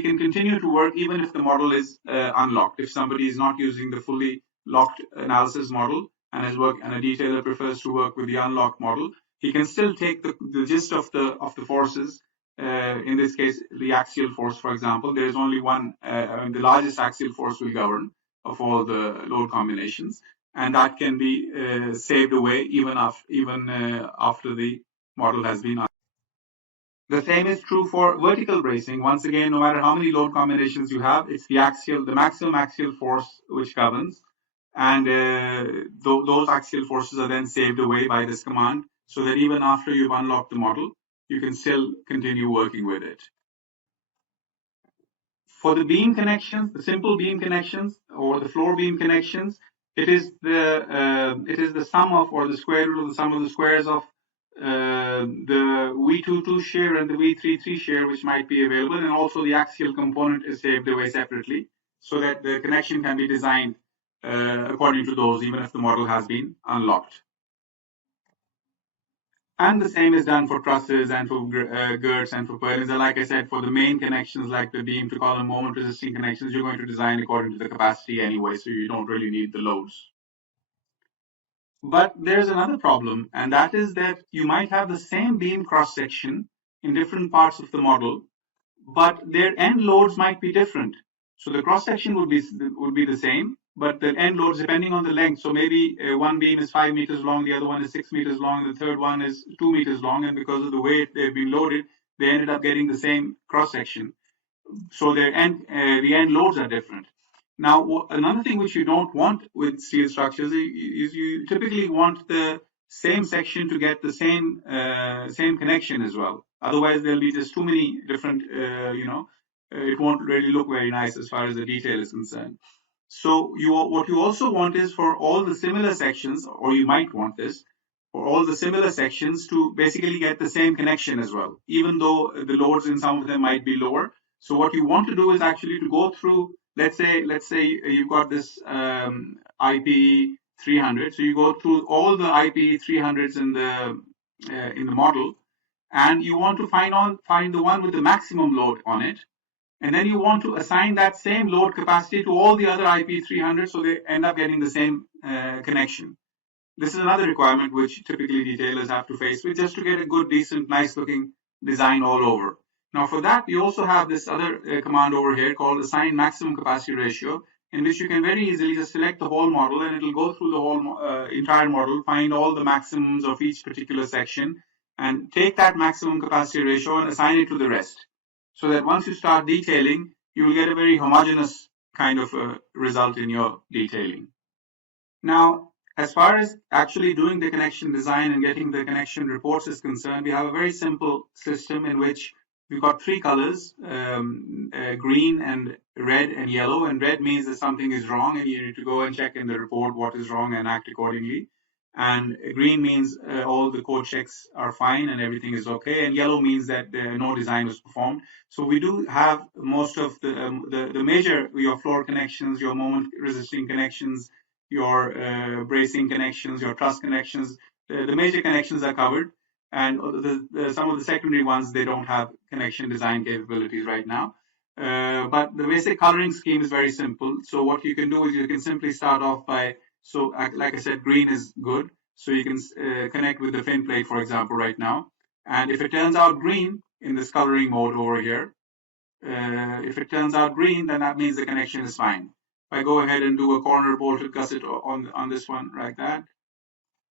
can continue to work even if the model is unlocked. If somebody is not using the fully locked analysis model and a detailer prefers to work with the unlocked model, he can still take the gist of the forces. In this case, the axial force, for example, there is only one. The largest axial force will govern of all the load combinations, and that can be saved away even after the model has been unlocked. The same is true for vertical bracing. Once again, no matter how many load combinations you have, it's the maximum axial force which governs, and those axial forces are then saved away by this command, so that even after you've unlocked the model, you can still continue working with it. For the beam connections, the simple beam connections or the floor beam connections, it is the sum of, or the square root of the sum of the squares of the V22 shear and the V33 shear, which might be available, and also the axial component is saved away separately, so that the connection can be designed according to those, even if the model has been unlocked. And the same is done for trusses and for girts and for purlins. And like I said, for the main connections like the beam to column moment resisting connections, you're going to design according to the capacity anyway, so you don't really need the loads. But there's another problem, and that is that you might have the same beam cross section in different parts of the model, but their end loads might be different. So the cross section would be the same, but the end loads depending on the length. So maybe one beam is 5 meters long, the other one is 6 meters long, and the third one is 2 meters long, and because of the way they've been loaded, they ended up getting the same cross section. So the end loads are different. Now, another thing which you don't want with steel structures is you typically want the same section to get the same connection as well. Otherwise, there'll be just too many different, it won't really look very nice as far as the detail is concerned. So what you also want is for all the similar sections, or you might want this, for all the similar sections to basically get the same connection as well, even though the loads in some of them might be lower. So what you want to do is actually to go through, let's say you've got this IPE 300. So you go through all the IPE 300s in the model, and you want to find the one with the maximum load on it. And then you want to assign that same load capacity to all the other IP 300, so they end up getting the same connection. This is another requirement which typically detailers have to face with, just to get a good, decent, nice looking design all over. Now for that, you also have this other command over here called assign maximum capacity ratio, in which you can very easily just select the whole model, and it'll go through the whole entire model, find all the maximums of each particular section, and take that maximum capacity ratio and assign it to the rest. So that once you start detailing, you will get a very homogeneous kind of result in your detailing. Now, as far as actually doing the connection design and getting the connection reports is concerned, we have a very simple system in which we've got three colors, green and red and yellow. And red means that something is wrong and you need to go and check in the report what is wrong and act accordingly. And green means all the code checks are fine and everything is okay. And yellow means that no design was performed. So we do have most of the major, your floor connections, your moment resisting connections, your bracing connections, your truss connections. The major connections are covered. And some of the secondary ones, they don't have connection design capabilities right now. But the basic coloring scheme is very simple. So what you can do is you can simply start off by, so like I said, green is good. So you can connect with the fin plate, for example, right now. And if it turns out green in this coloring mode over here, if it turns out green, then that means the connection is fine. If I go ahead and do a corner bolted gusset on this one like that,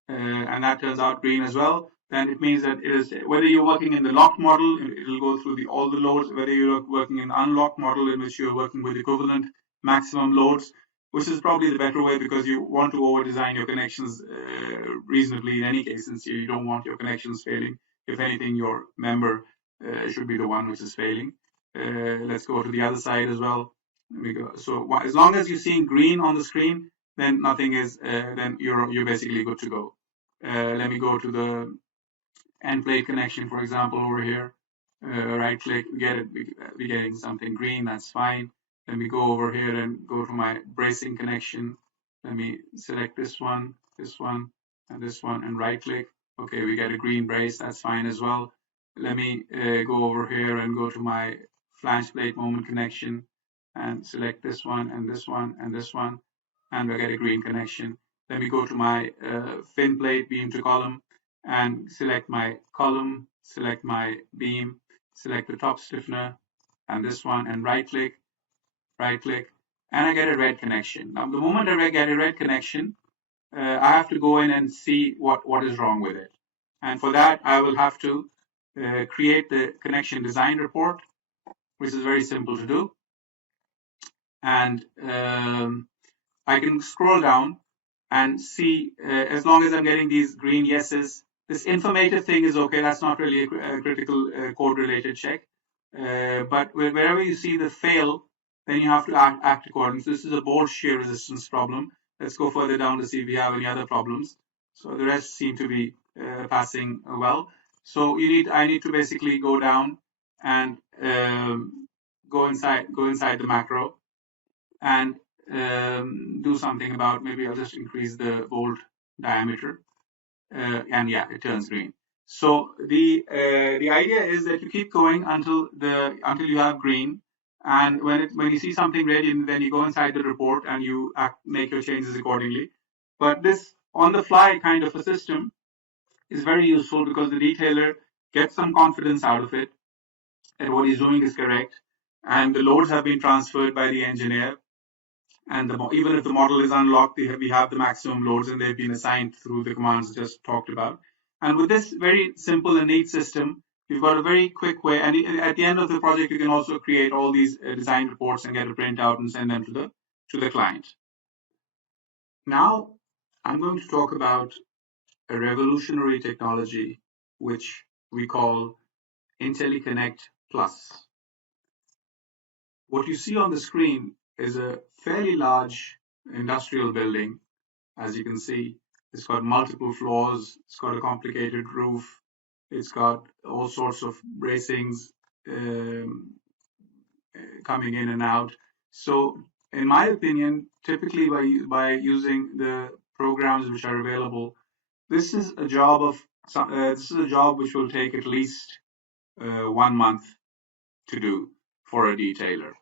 and that turns out green as well, then it means that it is, whether you're working in the locked model, it'll go through all the loads, whether you're working in the unlocked model in which you're working with equivalent maximum loads, which is probably the better way because you want to over-design your connections reasonably in any case, since you don't want your connections failing. If anything, your member should be the one which is failing. Let's go to the other side as well. So as long as you're seeing green on the screen, then nothing is, then you're basically good to go. Let me go to the end plate connection, for example, over here. Right click, we're getting something green, that's fine. Let me go over here and go to my bracing connection. Let me select this one, and this one, and right click. Okay, we get a green brace, that's fine as well. Let me go over here and go to my flange plate moment connection and select this one, and this one, and this one, and we get a green connection. Let me go to my fin plate beam to column and select my column, select my beam, select the top stiffener and this one, and right click, and I get a red connection. Now, the moment I get a red connection, I have to go in and see what is wrong with it. And for that, I will have to create the connection design report, which is very simple to do. And I can scroll down and see, as long as I'm getting these green yeses, this informative thing is okay. That's not really a critical code related check. But wherever you see the fail, then you have to act accordingly. So this is a bolt shear resistance problem. Let's go further down to see if we have any other problems. So the rest seem to be passing well. So I need to basically go down and go inside the macro and do something about, maybe I'll just increase the bolt diameter, and yeah, it turns green. So the idea is that you keep going until you have green, and when you see something red, then you go inside the report and you make your changes accordingly. But this on the fly kind of a system is very useful because the detailer gets some confidence out of it that what he's doing is correct, and the loads have been transferred by the engineer. And even if the model is unlocked, we have the maximum loads and they've been assigned through the commands just talked about. And with this very simple and neat system, you've got a very quick way. And at the end of the project, you can also create all these design reports and get a printout and send them to the client. Now, I'm going to talk about a revolutionary technology, which we call IntelliConnect Plus. What you see on the screen is a fairly large industrial building. As you can see, it's got multiple floors, it's got a complicated roof, it's got all sorts of bracings coming in and out. So in my opinion, typically by using the programs which are available, this is a job which will take at least 1 month to do for a detailer.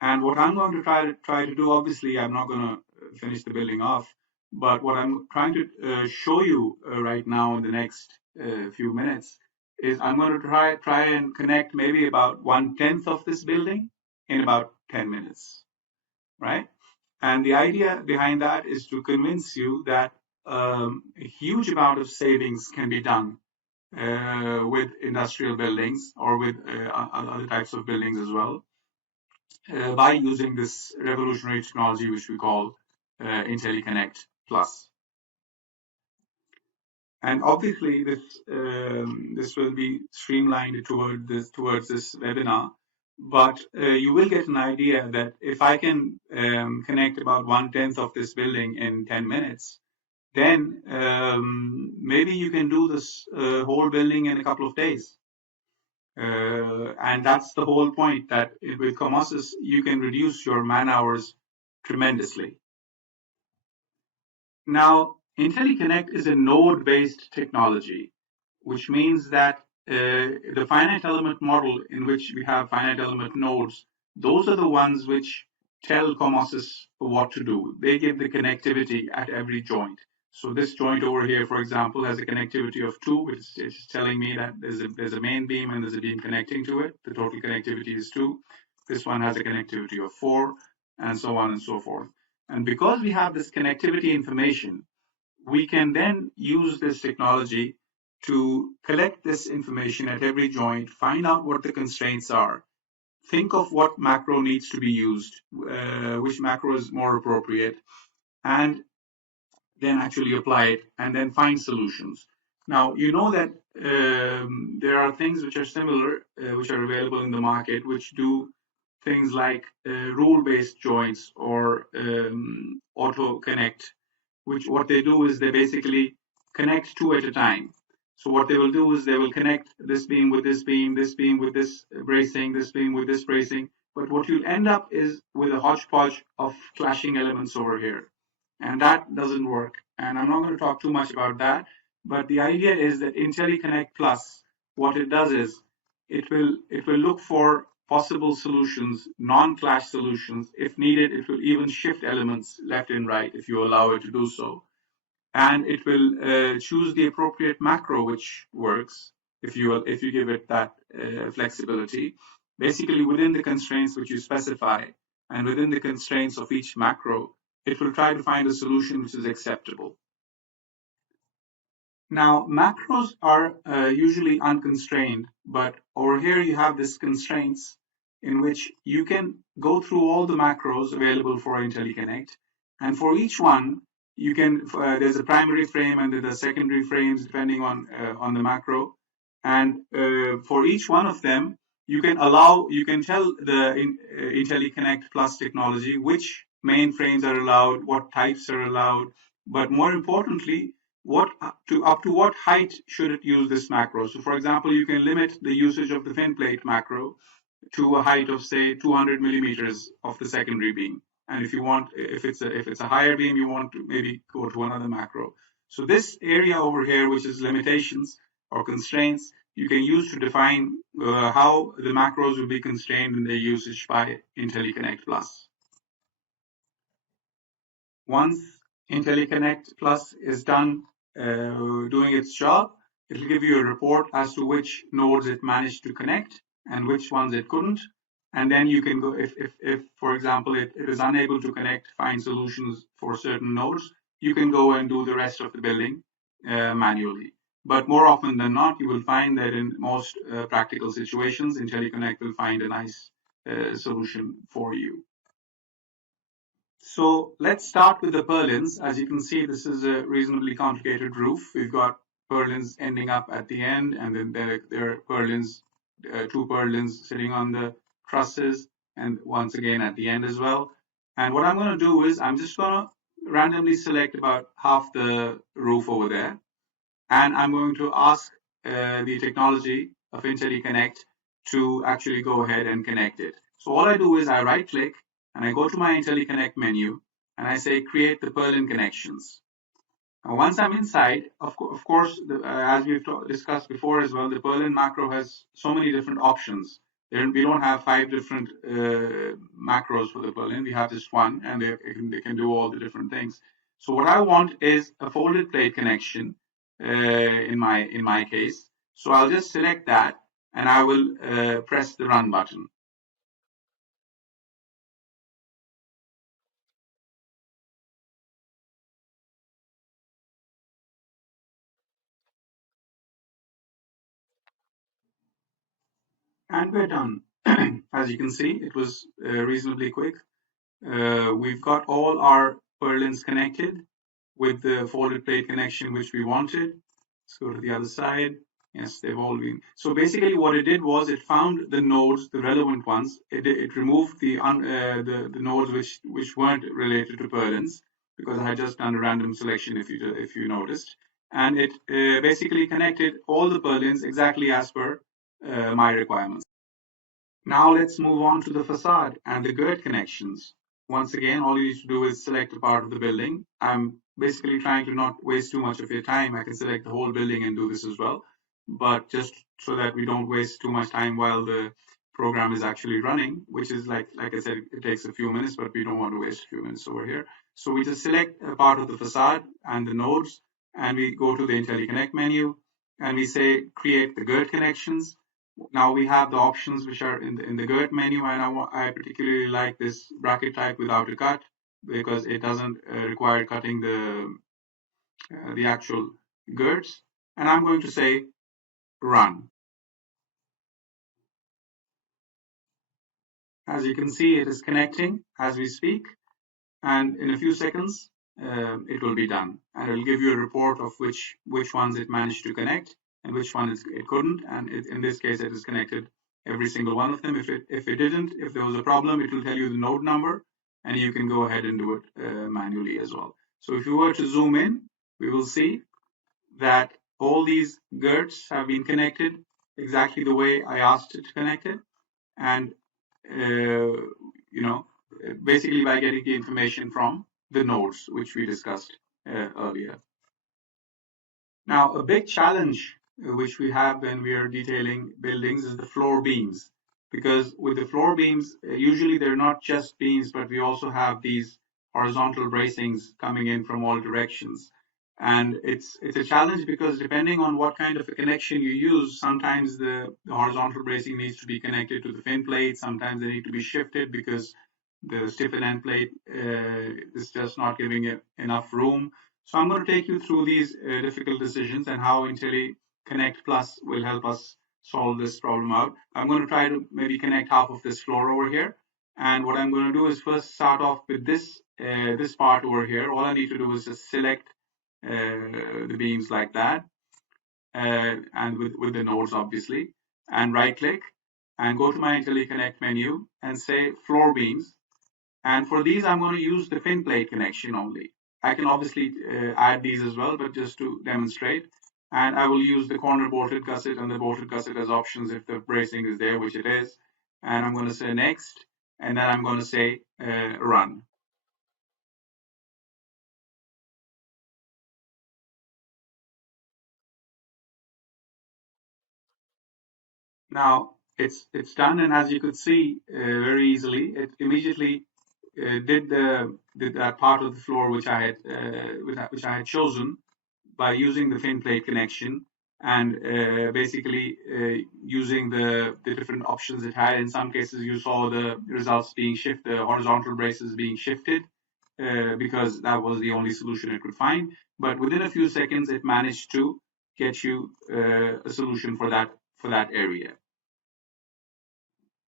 And what I'm going to try to do, obviously, I'm not going to finish the building off, but what I'm trying to show you right now in the next few minutes is I'm going to try and connect maybe about 1/10 of this building in about 10 minutes, right? And the idea behind that is to convince you that a huge amount of savings can be done with industrial buildings or with other types of buildings as well. By using this revolutionary technology, which we call IntelliConnect Plus. And obviously, this will be streamlined towards this webinar. But you will get an idea that if I can connect about 1/10 of this building in 10 minutes, then maybe you can do this whole building in a couple of days. And that's the whole point, that with Comosys, you can reduce your man hours tremendously. Now, IntelliConnect is a node-based technology, which means that the finite element model in which we have finite element nodes, those are the ones which tell Comosys what to do. They give the connectivity at every joint. So this joint over here, for example, has a connectivity of 2, which is telling me that there's a main beam and there's a beam connecting to it. The total connectivity is 2. This one has a connectivity of 4, and so on and so forth. And because we have this connectivity information, we can then use this technology to collect this information at every joint, find out what the constraints are, think of what macro needs to be used, which macro is more appropriate, and then actually apply it and then find solutions. Now, you know that there are things which are similar, which are available in the market, which do things like rule-based joints or auto connect, which what they do is they basically connect 2 at a time. So what they will do is they will connect this beam with this beam, this beam with this bracing, this beam with this bracing. But what you'll end up is with a hodgepodge of clashing elements over here. And that doesn't work. And I'm not going to talk too much about that. But the idea is that IntelliConnect Plus, what it does is it will look for possible solutions, non-clash solutions. If needed, it will even shift elements left and right if you allow it to do so. And it will choose the appropriate macro which works if you give it that flexibility. Basically, within the constraints which you specify and within the constraints of each macro, it will try to find a solution which is acceptable. Now, macros are usually unconstrained, but over here you have these constraints in which you can go through all the macros available for IntelliConnect, and for each one, you can there's a primary frame and there's secondary frames depending on the macro, and for each one of them, you can tell the IntelliConnect Plus technology which main frames are allowed, what types are allowed, but more importantly, up to what height should it use this macro. So for example, you can limit the usage of the thin plate macro to a height of say 200 millimeters of the secondary beam. And if it's a higher beam, you want to maybe go to another macro. So this area over here, which is limitations or constraints, you can use to define how the macros will be constrained in their usage by IntelliConnect Plus. Once IntelliConnect Plus is done doing its job, it will give you a report as to which nodes it managed to connect and which ones it couldn't. And then you can go, if for example, it is unable to connect, find solutions for certain nodes, you can go and do the rest of the building manually. But more often than not, you will find that in most practical situations, IntelliConnect will find a nice solution for you. So let's start with the purlins. As you can see, this is a reasonably complicated roof. We've got purlins ending up at the end, and then there are purlins, 2 purlins sitting on the trusses, and once again at the end as well. And what I'm going to do is I'm just going to randomly select about half the roof over there, and I'm going to ask the technology of IntelliConnect to actually go ahead and connect it. So all I do is I right-click, and I go to my IntelliConnect menu, and I say create the purlin connections. Now, once I'm inside, of course, as we've discussed before as well, the purlin macro has so many different options. We don't have 5 different macros for the purlin. We have just one, and they can do all the different things. So what I want is a folded plate connection in my case. So I'll just select that, and I will press the run button. And we're done. As you can see, it was reasonably quick. We've got all our purlins connected with the folded plate connection which we wanted. Let's go to the other side. Yes, they've all been. So basically what it did was it found the nodes, the relevant ones. It removed the nodes which weren't related to purlins, because I had just done a random selection, if you noticed. And it basically connected all the purlins exactly as per my requirements. Now let's move on to the facade and the gird connections. Once again, all you need to do is select a part of the building. I'm basically trying to not waste too much of your time. I can select the whole building and do this as well. But just so that we don't waste too much time while the program is actually running, which is like I said, it takes a few minutes, but we don't want to waste a few minutes over here. So we just select a part of the facade and the nodes, and we go to the IntelliConnect menu, and we say create the gird connections. Now we have the options which are in the gird menu, and I particularly like this bracket type without a cut, because it doesn't require cutting the actual girds. And I'm going to say run. As you can see, it is connecting as we speak, and in a few seconds it will be done, and it will give you a report of which ones it managed to connect and which ones it couldn't. And in this case, it is connected every single one of them. If it didn't, if there was a problem, it will tell you the node number, and you can go ahead and do it manually as well. So if you were to zoom in, we will see that all these girds have been connected exactly the way I asked it to connect it, and basically by getting the information from the nodes which we discussed earlier. Now, a big challenge which we have when we are detailing buildings is the floor beams, because with the floor beams, usually they're not just beams, but we also have these horizontal bracings coming in from all directions. And it's a challenge because depending on what kind of a connection you use, sometimes the horizontal bracing needs to be connected to the fin plate. Sometimes they need to be shifted because the stiffen end plate is just not giving it enough room. So I'm going to take you through these difficult decisions and how IntelliConnect Plus will help us solve this problem out. I'm going to try to maybe connect half of this floor over here. And what I'm going to do is first start off with this part over here. All I need to do is just select the beams like that, and with the nodes obviously, and right click and go to my IntelliConnect menu and say floor beams. And for these, I'm going to use the fin plate connection only. I can obviously add these as well, but just to demonstrate. And I will use the corner bolted gusset and the bolted gusset as options if the bracing is there, which it is. And I'm going to say next, and then I'm going to say run. Now it's done, and as you could see very easily, it immediately did that part of the floor which I had chosen by using the fin plate connection, and basically using the different options it had. In some cases, you saw the results being shifted, the horizontal braces being shifted, because that was the only solution it could find. But within a few seconds, it managed to get you a solution for that area.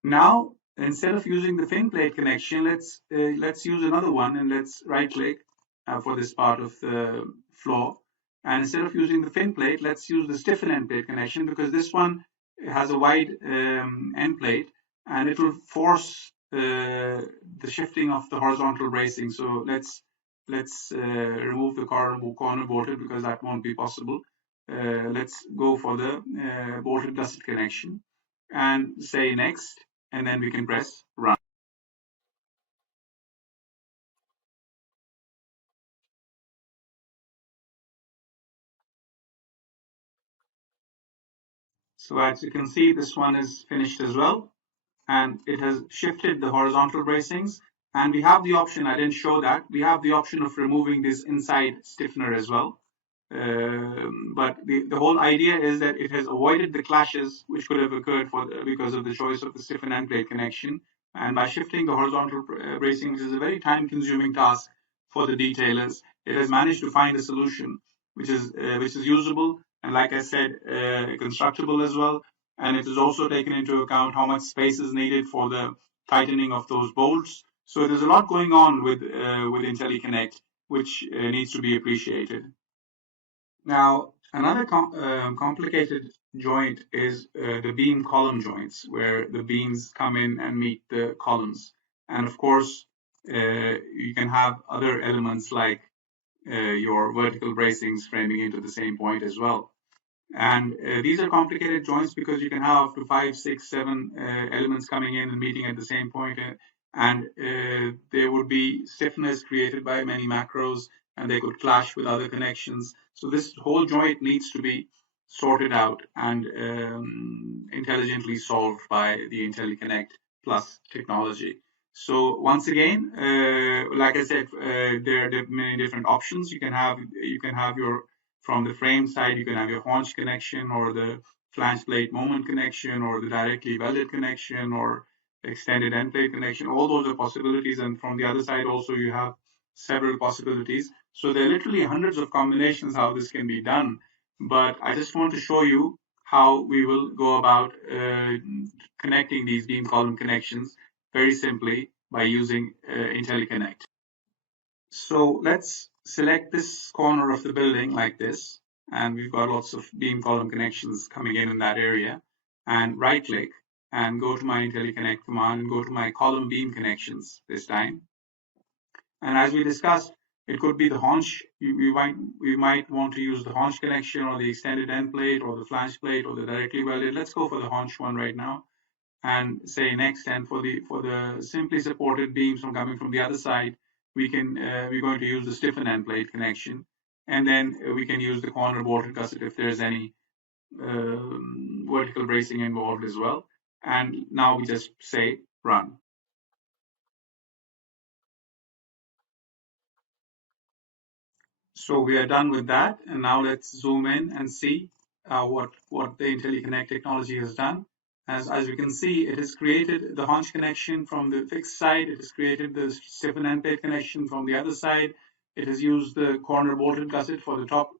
Now, instead of using the fin plate connection, let's use another one, and let's right click for this part of the floor. And instead of using the fin plate, let's use the stiffen end plate connection, because this one has a wide end plate, and it will force the shifting of the horizontal bracing. So let's remove the corner bolted, because that won't be possible. Let's go for the bolted gusset connection and say next, and then we can press run. So as you can see, this one is finished as well, and it has shifted the horizontal bracings. And we have the option, I didn't show that, we have the option of removing this inside stiffener as well. But the whole idea is that it has avoided the clashes which could have occurred because of the choice of the stiffen end plate connection. And by shifting the horizontal bracing, which is a very time-consuming task for the detailers, it has managed to find a solution which is usable, and like I said, constructible as well. And it is also taken into account how much space is needed for the tightening of those bolts. So there's a lot going on with IntelliConnect, which needs to be appreciated. Now, Another complicated joint is the beam column joints, where the beams come in and meet the columns. And of course, you can have other elements like your vertical bracings framing into the same point as well. And these are complicated joints because you can have up to 5, 6, 7 elements coming in and meeting at the same point, and there would be stiffness created by many macros, and they could clash with other connections. So this whole joint needs to be sorted out and intelligently solved by the IntelliConnect Plus technology. So once again, like I said, there are many different options. You can have your, from the frame side, you can have your haunch connection, or the flange plate moment connection, or the directly welded connection, or extended end plate connection. All those are possibilities. And from the other side also, you have several possibilities. So there are literally hundreds of combinations how this can be done. But I just want to show you how we will go about connecting these beam column connections very simply by using IntelliConnect. So let's select this corner of the building like this, and we've got lots of beam column connections coming in that area, and right click and go to my IntelliConnect command and go to my column beam connections this time. And as we discussed, it could be the haunch. We might want to use the haunch connection, or the extended end plate, or the flange plate, or the directly welded. Let's go for the haunch one right now and say next. And for the simply supported beams coming from the other side, we're going to use the stiffened end plate connection, and then we can use the corner bolted gusset if there's any vertical bracing involved as well. And now we just say run. So we are done with that, and now let's zoom in and see what the IntelliConnect technology has done. As we can see, it has created the haunch connection from the fixed side. It has created the stiffened end plate connection from the other side. It has used the corner bolted gusset for the top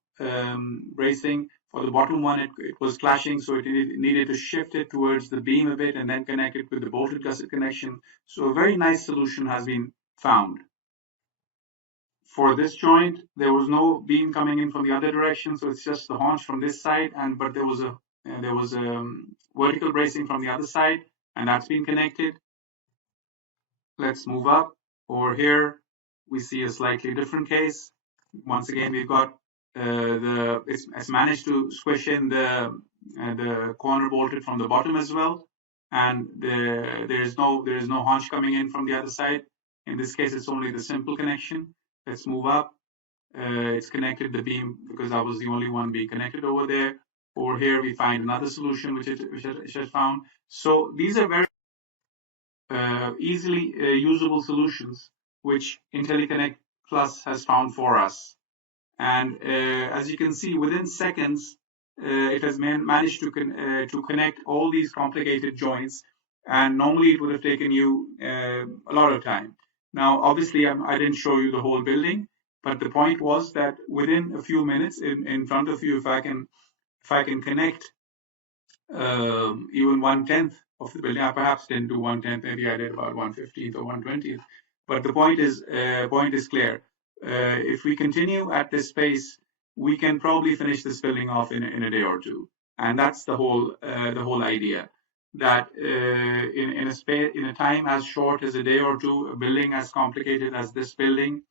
bracing. For the bottom one, it was clashing, so it needed to shift it towards the beam a bit and then connect it with the bolted gusset connection. So a very nice solution has been found. For this joint, there was no beam coming in from the other direction, so it's just the haunch from this side, but there was a vertical bracing from the other side, and that's been connected. Let's move up. Over here, we see a slightly different case. Once again, we've got it's managed to squish in the corner bolted from the bottom as well, and there is no haunch coming in from the other side. In this case, it's only the simple connection. Let's move up. It's connected the beam because I was the only one being connected over there. Over here, we find another solution which it found. So these are very easily usable solutions which IntelliConnect Plus has found for us. And as you can see, within seconds, it has managed to connect all these complicated joints. And normally it would have taken you a lot of time. Now, obviously, I didn't show you the whole building, but the point was that within a few minutes in front of you, if I can connect even 1/10 of the building, I perhaps didn't do 1/10, maybe I did about 1/15 or 1/20. But the point is clear. If we continue at this pace, we can probably finish this building off in a day or two, and that's the whole idea. That in a time as short as a day or two, a building as complicated as this building,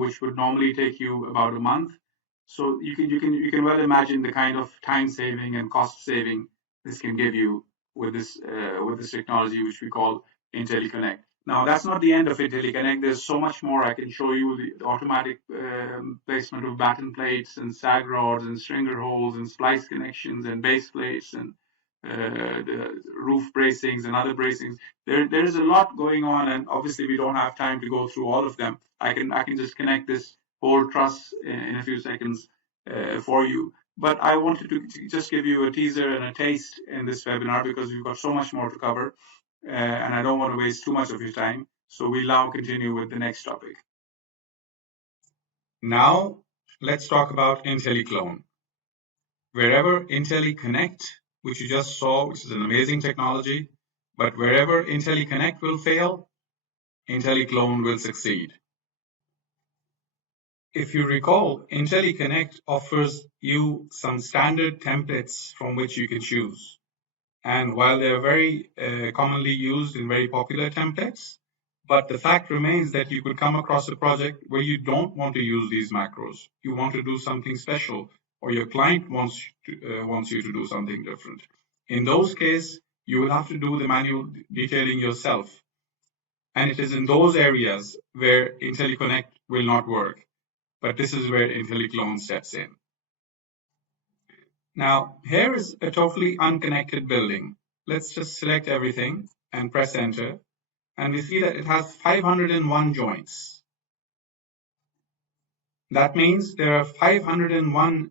which would normally take you about a month. So you can well imagine the kind of time saving and cost saving this can give you with this technology, which we call IntelliConnect. Now, that's not the end of IntelliConnect. There's so much more. I can show you the automatic placement of batten plates and sag rods and stringer holes and splice connections and base plates and the roof bracings and other bracings. There is a lot going on, and obviously we don't have time to go through all of them. I can just connect this whole truss in a few seconds for you. But I wanted to just give you a teaser and a taste in this webinar because we've got so much more to cover, and I don't want to waste too much of your time. So we'll now continue with the next topic. Now, let's talk about IntelliClone. Wherever IntelliConnect, which you just saw, which is an amazing technology, but wherever IntelliConnect will fail, IntelliClone will succeed. if you recall, IntelliConnect offers you some standard templates from which you can choose. And while they're very commonly used and very popular templates, but the fact remains that you could come across a project where you don't want to use these macros. You want to do something special, or your client wants you to do something different. In those cases, you will have to do the manual detailing yourself. And it is in those areas where IntelliConnect will not work. But this is where IntelliClone steps in. Now, here is a totally unconnected building. Let's just select everything and press enter. And we see that it has 501 joints. That means there are 501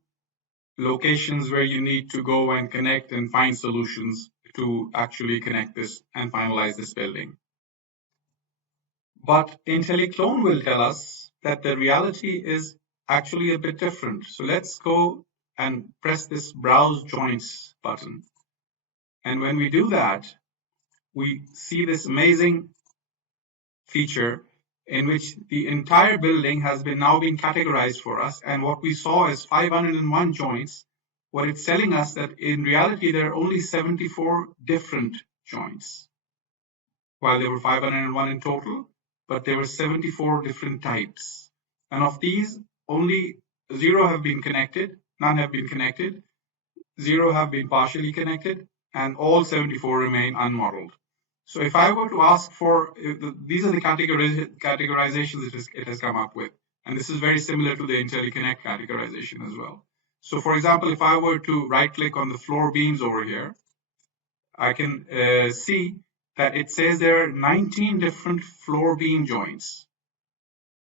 locations where you need to go and connect and find solutions to actually connect this and finalize this building. But IntelliClone will tell us that the reality is actually a bit different. So let's go and press this Browse Joints button. And when we do that, we see this amazing feature in which the entire building has now been categorized for us. And what we saw is 501 joints. What it's telling us that in reality, there are only 74 different joints. While there were 501 in total, but there were 74 different types. And of these, only 0 have been connected, none have been connected, 0 have been partially connected, and all 74 remain unmodeled. So if I were to ask for, these are the categorizations it has come up with. And this is very similar to the IntelliConnect categorization as well. So for example, if I were to right click on the floor beams over here, I can see that it says there are 19 different floor beam joints.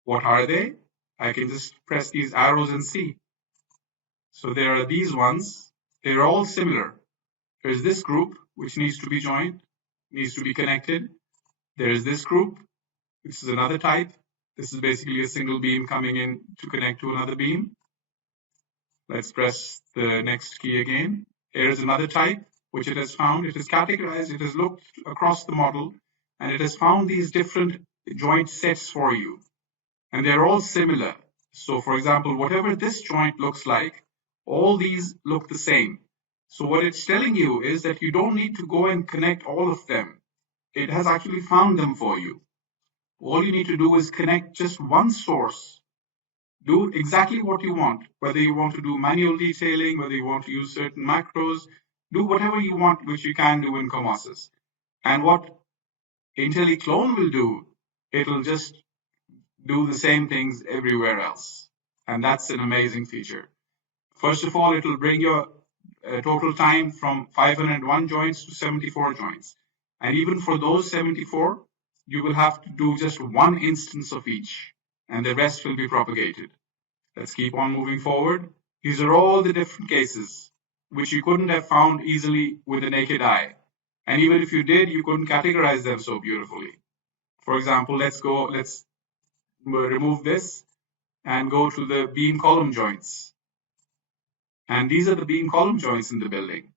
What are they? I can just press these arrows and see. So there are these ones. They're all similar. There's this group, which needs to be joined, needs to be connected. There's this group, which is another type. This is basically a single beam coming in to connect to another beam. Let's press the next key again. Here's another type, which it has found. It is categorized. It has looked across the model, and it has found these different joint sets for you. And they're all similar. So for example, whatever this joint looks like, all these look the same. So what it's telling you is that you don't need to go and connect all of them. It has actually found them for you. All you need to do is connect just one source. Do exactly what you want, whether you want to do manual detailing, whether you want to use certain macros, do whatever you want, which you can do in Comosys. And what IntelliClone will do, it'll just do the same things everywhere else. And that's an amazing feature. First of all, it'll bring your total time from 501 joints to 74 joints. And even for those 74, you will have to do just one instance of each, and the rest will be propagated. Let's keep on moving forward. These are all the different cases which you couldn't have found easily with the naked eye. And even if you did, you couldn't categorize them so beautifully. For example, let's remove this and go to the beam column joints. And these are the beam column joints in the building.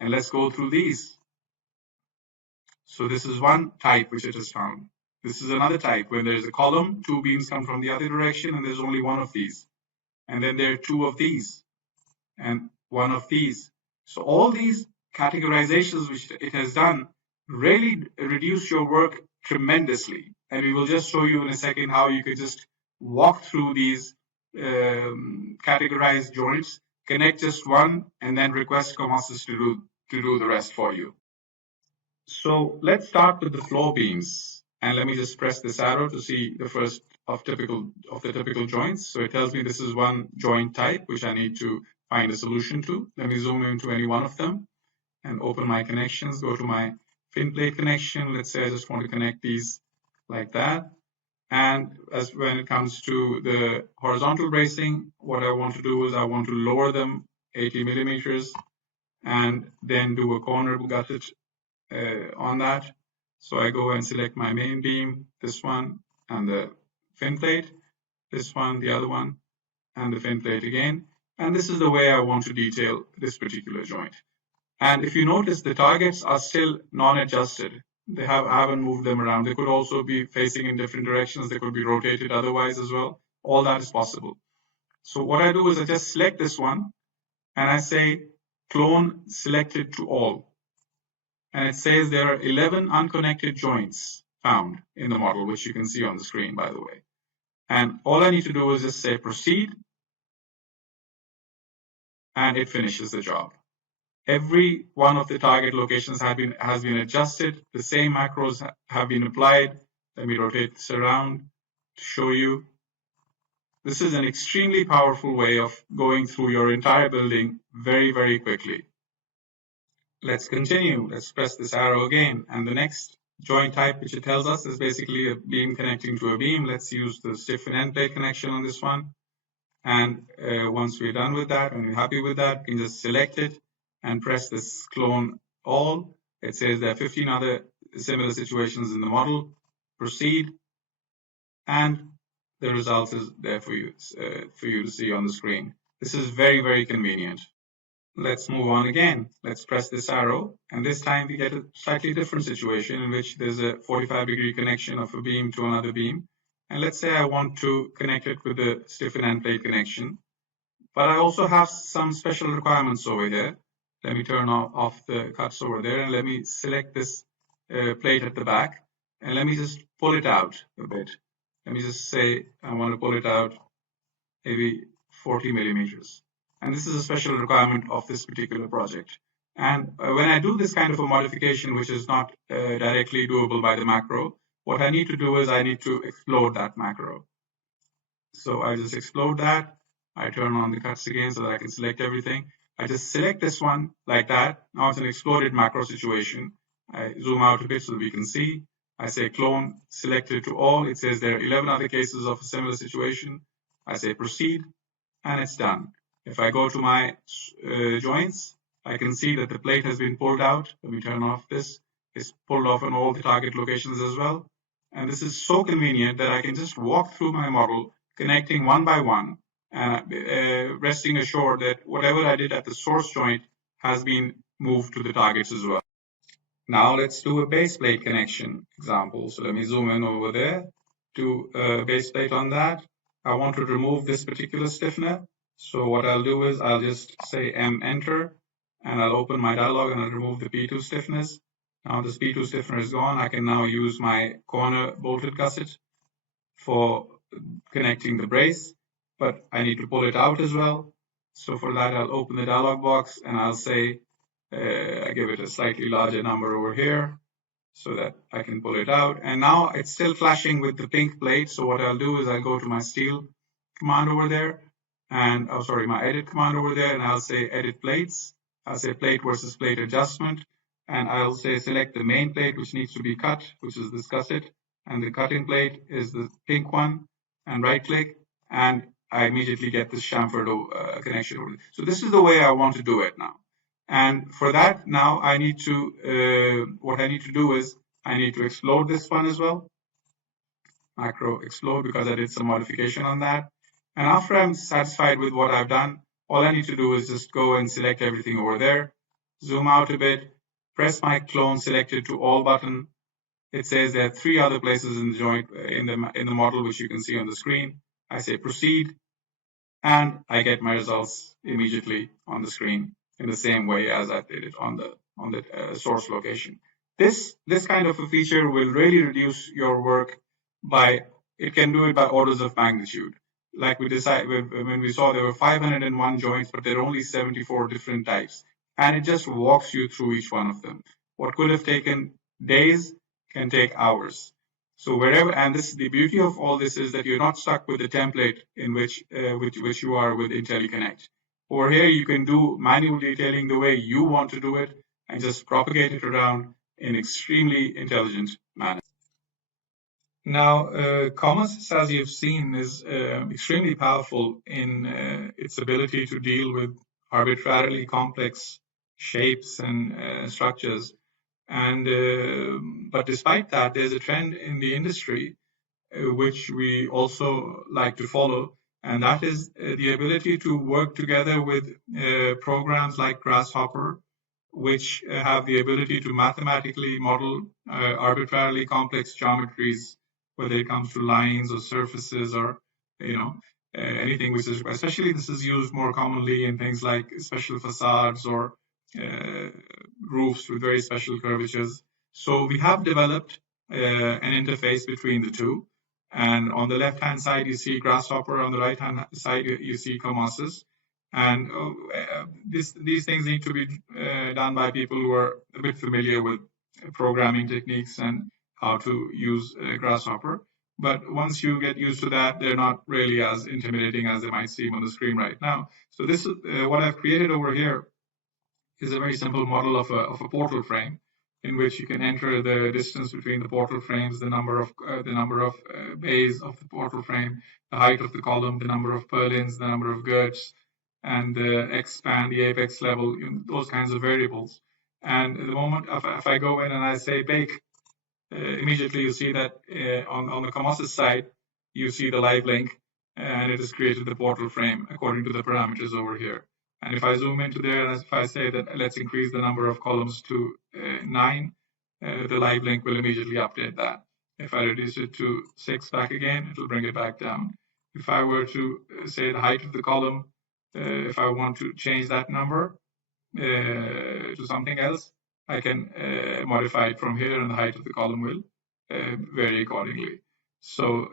And let's go through these. So this is one type which it has found. This is another type. When there's a column, 2 beams come from the other direction, and there's only 1 of these. And then there are 2 of these, and 1 of these. So all these categorizations which it has done really reduce your work tremendously. And we will just show you in a second how you could just walk through these categorized joints, connect just one, and then request Comosys to do the rest for you. So let's start with the floor beams. And let me just press this arrow to see the first of the typical joints. So it tells me this is one joint type, which I need to find a solution to. Let me zoom into any one of them and open my connections, go to my fin plate connection. Let's say I just want to connect these like that. And when it comes to the horizontal bracing, what I want to do is I want to lower them 80 millimeters and then do a corner gutted on that. So I go and select my main beam, this one, and the fin plate, this one, the other one, and the fin plate again. And this is the way I want to detail this particular joint. And if you notice, the targets are still non-adjusted. I haven't moved them around. They could also be facing in different directions. They could be rotated otherwise as well. all that is possible. So what I do is I just select this one and I say clone selected to all. And it says there are 11 unconnected joints found in the model, which you can see on the screen, by the way. And all I need to do is just say proceed, and it finishes the job. Every one of the target locations has been adjusted. The same macros have been applied. Let me rotate this around to show you. This is an extremely powerful way of going through your entire building very, very quickly. Let's continue. Let's press this arrow again. And the next joint type, which it tells us, is basically a beam connecting to a beam. Let's use the stiff and end plate connection on this one. And once we're done with that, and we're happy with that, we can just select it and press this clone all. It says there are 15 other similar situations in the model. Proceed, and the result is there for you to see on the screen. This is very, very convenient. Let's move on again. Let's press this arrow, and this time we get a slightly different situation in which there's a 45-degree connection of a beam to another beam. And let's say I want to connect it with the stiff and end plate connection, but I also have some special requirements over here. Let me turn off the cuts over there, and let me select this plate at the back, and let me just pull it out a bit. Let me just say I want to pull it out maybe 40 millimeters. And this is a special requirement of this particular project. And when I do this kind of a modification, which is not directly doable by the macro, what I need to do is I need to explode that macro. So I just explode that. I turn on the cuts again so that I can select everything. I just select this one like that. Now it's an exploded macro situation. I zoom out a bit so that we can see. I say clone selected to all. It says there are 11 other cases of a similar situation. I say proceed, and it's done. If I go to my joints, I can see that the plate has been pulled out. Let me turn off this. It's pulled off on all the target locations as well. And this is so convenient that I can just walk through my model, connecting one by one, resting assured that whatever I did at the source joint has been moved to the targets as well. Now let's do a base plate connection example. So let me zoom in over there to a base plate on that. I want to remove this particular stiffener. So what I'll do is I'll just say M enter, and I'll open my dialog and I'll remove the P2 stiffness. Now this P2 stiffener is gone. I can now use my corner bolted gusset for connecting the brace, but I need to pull it out as well. So for that, I'll open the dialog box and I'll say, I give it a slightly larger number over here so that I can pull it out. And now it's still flashing with the pink plate. So what I'll do is I'll go to my steel command over there, and my edit command over there, and I'll say edit plates. I'll say plate versus plate adjustment, and I'll say select the main plate which needs to be cut, which is this gusset, and the cutting plate is the pink one, and right click, and I immediately get this chamfered connection over there. So this is the way I want to do it now. And for that, now I need to, what I need to do is I need to explode this one as well. Macro explode, because I did some modification on that. And after I'm satisfied with what I've done, all I need to do is just go and select everything over there, zoom out a bit, press my clone selected to all button. It says there are 3 other places in the joint in the model, which you can see on the screen. I say proceed, and I get my results immediately on the screen in the same way as I did it on the source location. This kind of a feature will really reduce your work it can do it by orders of magnitude. Like we decided when we saw there were 501 joints, but there are only 74 different types. And it just walks you through each one of them. What could have taken days can take hours. So wherever, and this the beauty of all this is that you're not stuck with the template in which you are with IntelliConnect. Over here, you can do manual detailing the way you want to do it and just propagate it around in extremely intelligent manner. Now, Comosys, as you've seen, is extremely powerful in its ability to deal with arbitrarily complex shapes and structures. And but despite that, there's a trend in the industry which we also like to follow, and that is the ability to work together with programs like Grasshopper, which have the ability to mathematically model arbitrarily complex geometries, whether it comes to lines or surfaces or anything which is, especially this is used more commonly in things like special facades or roofs with very special curvatures. So we have developed an interface between the two. And on the left-hand side, you see Grasshopper. On the right-hand side, you see Comosys. And these things need to be done by people who are a bit familiar with programming techniques and how to use Grasshopper. But once you get used to that, they're not really as intimidating as they might seem on the screen right now. So this is what I've created over here is a very simple model of a portal frame, in which you can enter the distance between the portal frames, the number of bays of the portal frame, the height of the column, the number of purlins, the number of girts, and the X-span, the apex level, those kinds of variables. And the moment if I go in and I say bake, immediately you see that on the Comosys side, you see the live link, and it has created the portal frame according to the parameters over here. And if I zoom into there, and if I say that let's increase the number of columns to 9, the live link will immediately update that. If I reduce it to 6 back again, it will bring it back down. If I were to say the height of the column, if I want to change that number to something else, I can modify it from here, and the height of the column will vary accordingly. So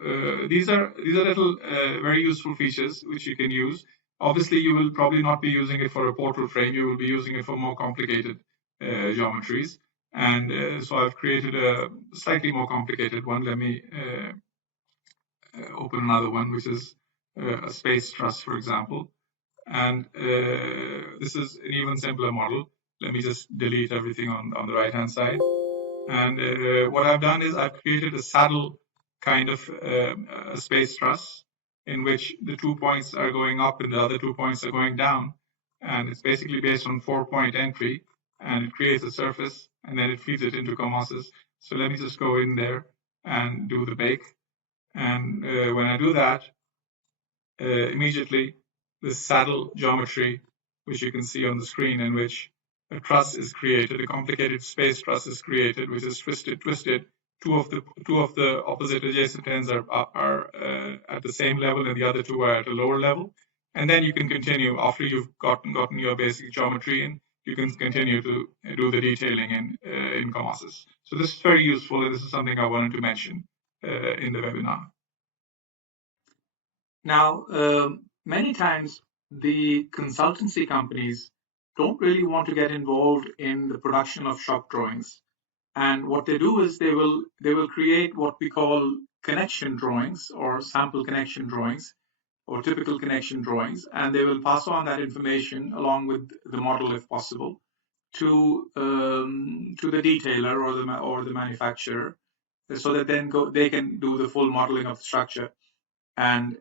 these are little very useful features which you can use. Obviously, you will probably not be using it for a portal frame. You will be using it for more complicated geometries. And so I've created a slightly more complicated one. Let me open another one, which is a space truss, for example. And this is an even simpler model. Let me just delete everything on the right-hand side. And what I've done is I've created a saddle kind of a space truss, in which the 2 points are going up and the other 2 points are going down. And it's basically based on 4-point entry, and it creates a surface, and then it feeds it into Comosys. So let me just go in there and do the bake. And when I do that, immediately the saddle geometry, which you can see on the screen, in which a truss is created, a complicated space truss is created, which is twisted. Two of the opposite adjacent ends are at the same level, and the other two are at a lower level. And then you can continue after you've gotten your basic geometry in. You can continue to do the detailing in Comosys. So this is very useful, and this is something I wanted to mention in the webinar. Now, many times the consultancy companies don't really want to get involved in the production of shop drawings. And what they do is they will create what we call connection drawings, or sample connection drawings, or typical connection drawings, and they will pass on that information along with the model, if possible, to the detailer or the manufacturer, so that then they can do the full modeling of the structure and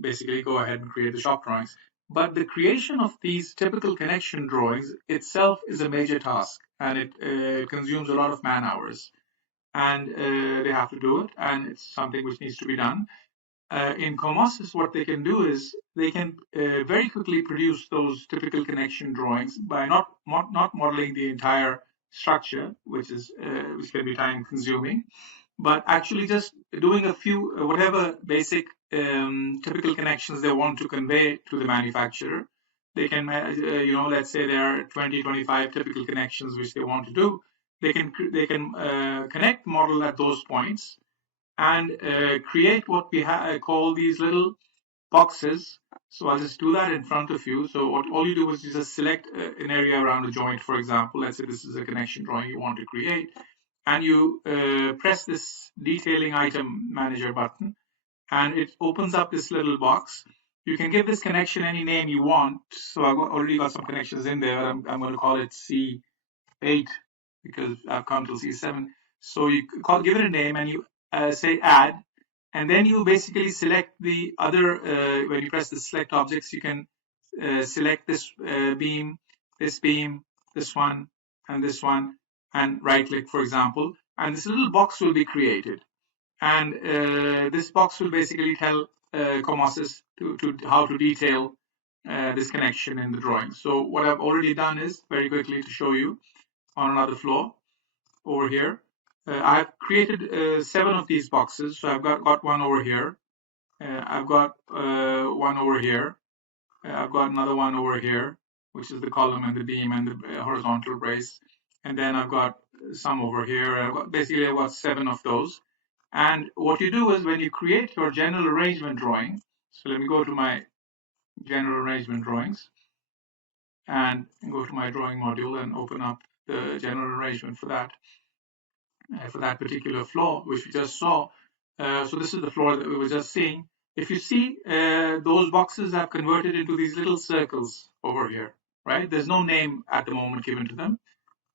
basically go ahead and create the shop drawings. But the creation of these typical connection drawings itself is a major task, and it consumes a lot of man hours, and they have to do it, and it's something which needs to be done. In Comosys, what they can do is they can very quickly produce those typical connection drawings by not modeling the entire structure, which can be time consuming, but actually just doing a few, whatever basic typical connections they want to convey to the manufacturer. They can, let's say there are 20, 25 typical connections which they want to do. They can connect model at those points and create what we call these little boxes. So I'll just do that in front of you. So all you do is you just select an area around a joint, for example. Let's say this is a connection drawing you want to create. And you press this detailing item manager button, and it opens up this little box. You can give this connection any name you want. So I've already got some connections in there. I'm going to call it C8 because I've come to C7. So you give it a name, and you say add, and then you basically select the other. When you press the select objects, you can select this beam, this one, and this one, and right click, for example, and this little box will be created. And this box will basically tell Comosys to how to detail this connection in the drawing. So what I've already done is, very quickly to show you on another floor over here, I've created 7 of these boxes. So I've got one over here, I've got one over here. I've got another one over here, which is the column and the beam and the horizontal brace. And then I've got some over here. Basically, I've got 7 of those. And what you do is when you create your general arrangement drawing, so let me go to my general arrangement drawings and go to my drawing module and open up the general arrangement for that particular floor, which we just saw. So this is the floor that we were just seeing. If you see, those boxes have converted into these little circles over here, right? There's no name at the moment given to them.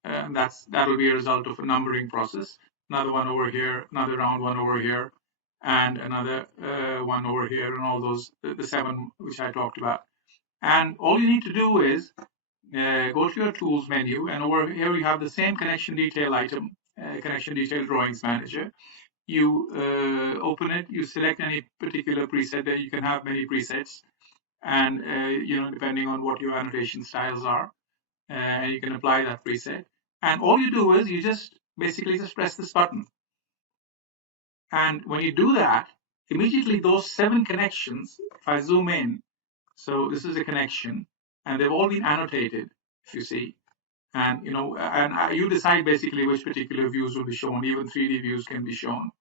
And that will be a result of a numbering process. Another one over here, another round one over here, and another one over here, and all those, the 7 which I talked about. And all you need to do is go to your tools menu, and over here you have the same connection detail item, connection detail drawings manager. You open it, you select any particular preset. There you can have many presets, and depending on what your annotation styles are, you can apply that preset. And all you do is you just basically just press this button. And when you do that, immediately those 7 connections, if I zoom in, so this is a connection, and they've all been annotated, if you see. And you decide basically which particular views will be shown. Even 3D views can be shown.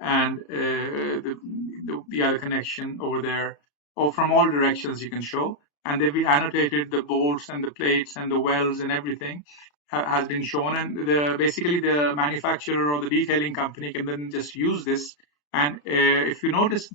And the other connection over there, or from all directions you can show. And they've been annotated, the bolts and the plates and the welds and everything has been shown. And basically the manufacturer or the detailing company can then just use this. And if you notice,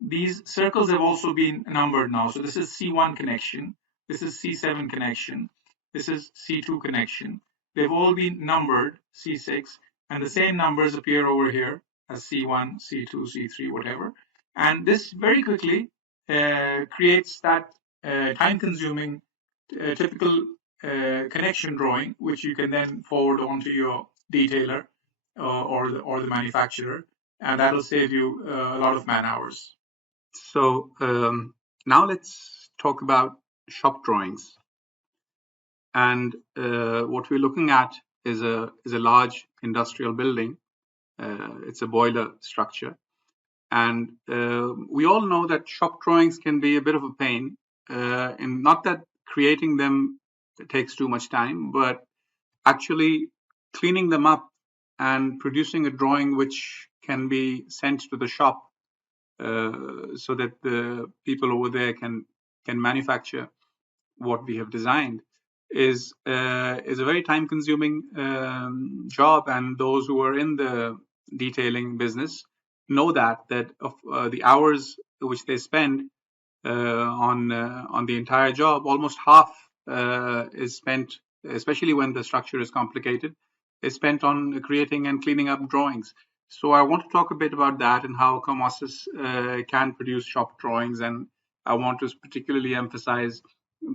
these circles have also been numbered now. So this is C1 connection. This is C7 connection. This is C2 connection. They've all been numbered, C6, and the same numbers appear over here as C1, C2, C3, whatever. And this very quickly creates that time-consuming typical connection drawing, which you can then forward on to your detailer or the manufacturer, and that'll save you a lot of man hours. So now let's talk about shop drawings. And what we're looking at is a large industrial building. It's a boiler structure. And we all know that shop drawings can be a bit of a pain. And not that creating them takes too much time, but actually cleaning them up and producing a drawing which can be sent to the shop so that the people over there can manufacture what we have designed is a very time-consuming job. And those who are in the detailing business know that of the hours which they spend on the entire job, almost half is spent, especially when the structure is complicated, is spent on creating and cleaning up drawings. So I want to talk a bit about that and how Comosys can produce shop drawings, and I want to particularly emphasize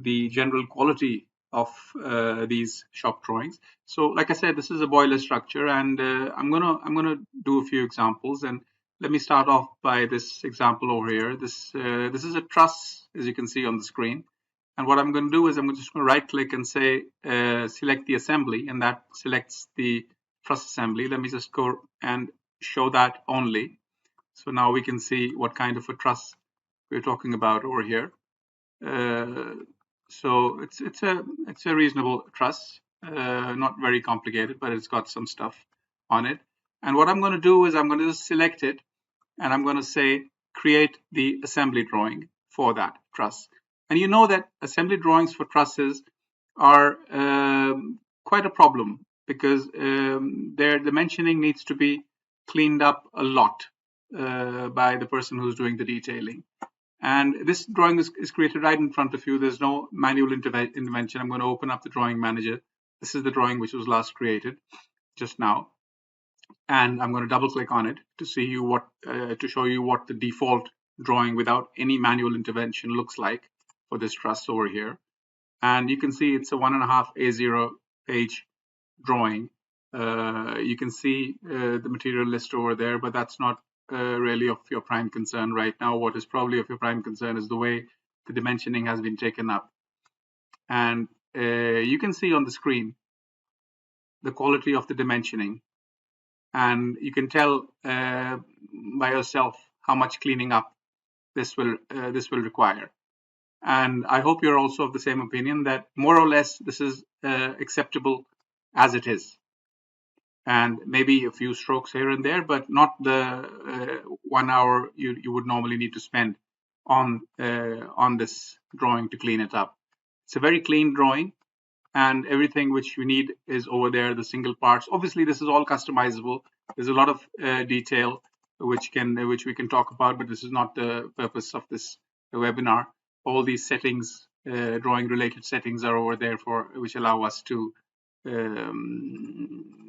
the general quality of these shop drawings. So, like I said, this is a boiler structure, and I'm gonna do a few examples. And let me start off by this example over here. This is a truss, as you can see on the screen. And what I'm going to do is I'm just going to right-click and say select the assembly, and that selects the truss assembly. Let me just go and show that only. So now we can see what kind of a truss we're talking about over here. So it's a reasonable truss, not very complicated, but it's got some stuff on it. And what I'm going to do is I'm going to just select it, and I'm going to say create the assembly drawing for that truss. And you know that assembly drawings for trusses are quite a problem, because their dimensioning needs to be cleaned up a lot by the person who's doing the detailing. And this drawing is created right in front of you. There's no manual intervention. I'm going to open up the drawing manager. This is the drawing which was last created just now. And I'm going to double click on it to see to show you what the default drawing without any manual intervention looks like for this truss over here. And you can see it's a 1.5 A0 page drawing. You can see the material list over there, but that's not really of your prime concern right now. What is probably of your prime concern is the way the dimensioning has been taken up. And you can see on the screen the quality of the dimensioning. And you can tell by yourself how much cleaning up this will require. And I hope you're also of the same opinion that more or less this is acceptable as it is. And maybe a few strokes here and there, but not the 1 hour you would normally need to spend on this drawing to clean it up. It's a very clean drawing, and everything which you need is over there, the single parts. Obviously, this is all customizable. There's a lot of detail which we can talk about, but this is not the purpose of this webinar. All these settings, drawing related settings, are over there which allow us to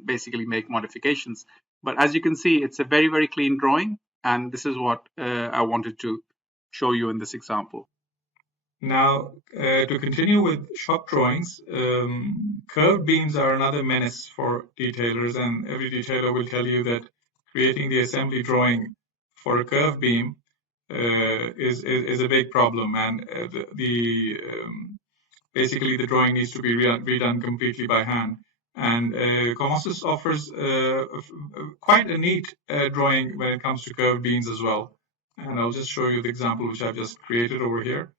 basically make modifications. But as you can see, it's a very, very clean drawing, and this is what I wanted to show you in this example. Now, to continue with shop drawings, curved beams are another menace for detailers, and every detailer will tell you that creating the assembly drawing for a curved beam is a big problem, and basically the drawing needs to be redone completely by hand. And Comosys offers quite a neat drawing when it comes to curved beams as well. And I'll just show you the example which I've just created over here.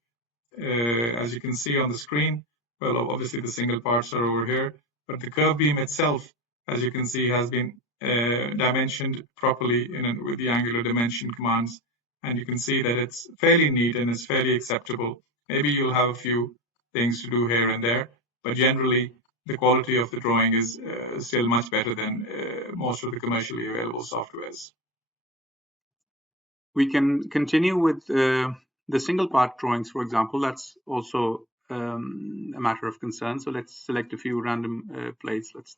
As you can see on the screen, well, obviously the single parts are over here, but the curved beam itself, as you can see, has been dimensioned properly with the angular dimension commands. And you can see that it's fairly neat and it's fairly acceptable. Maybe you'll have a few things to do here and there, but generally the quality of the drawing is still much better than most of the commercially available softwares. We can continue with the single part drawings, for example. That's also a matter of concern. So let's select a few random plates. Let's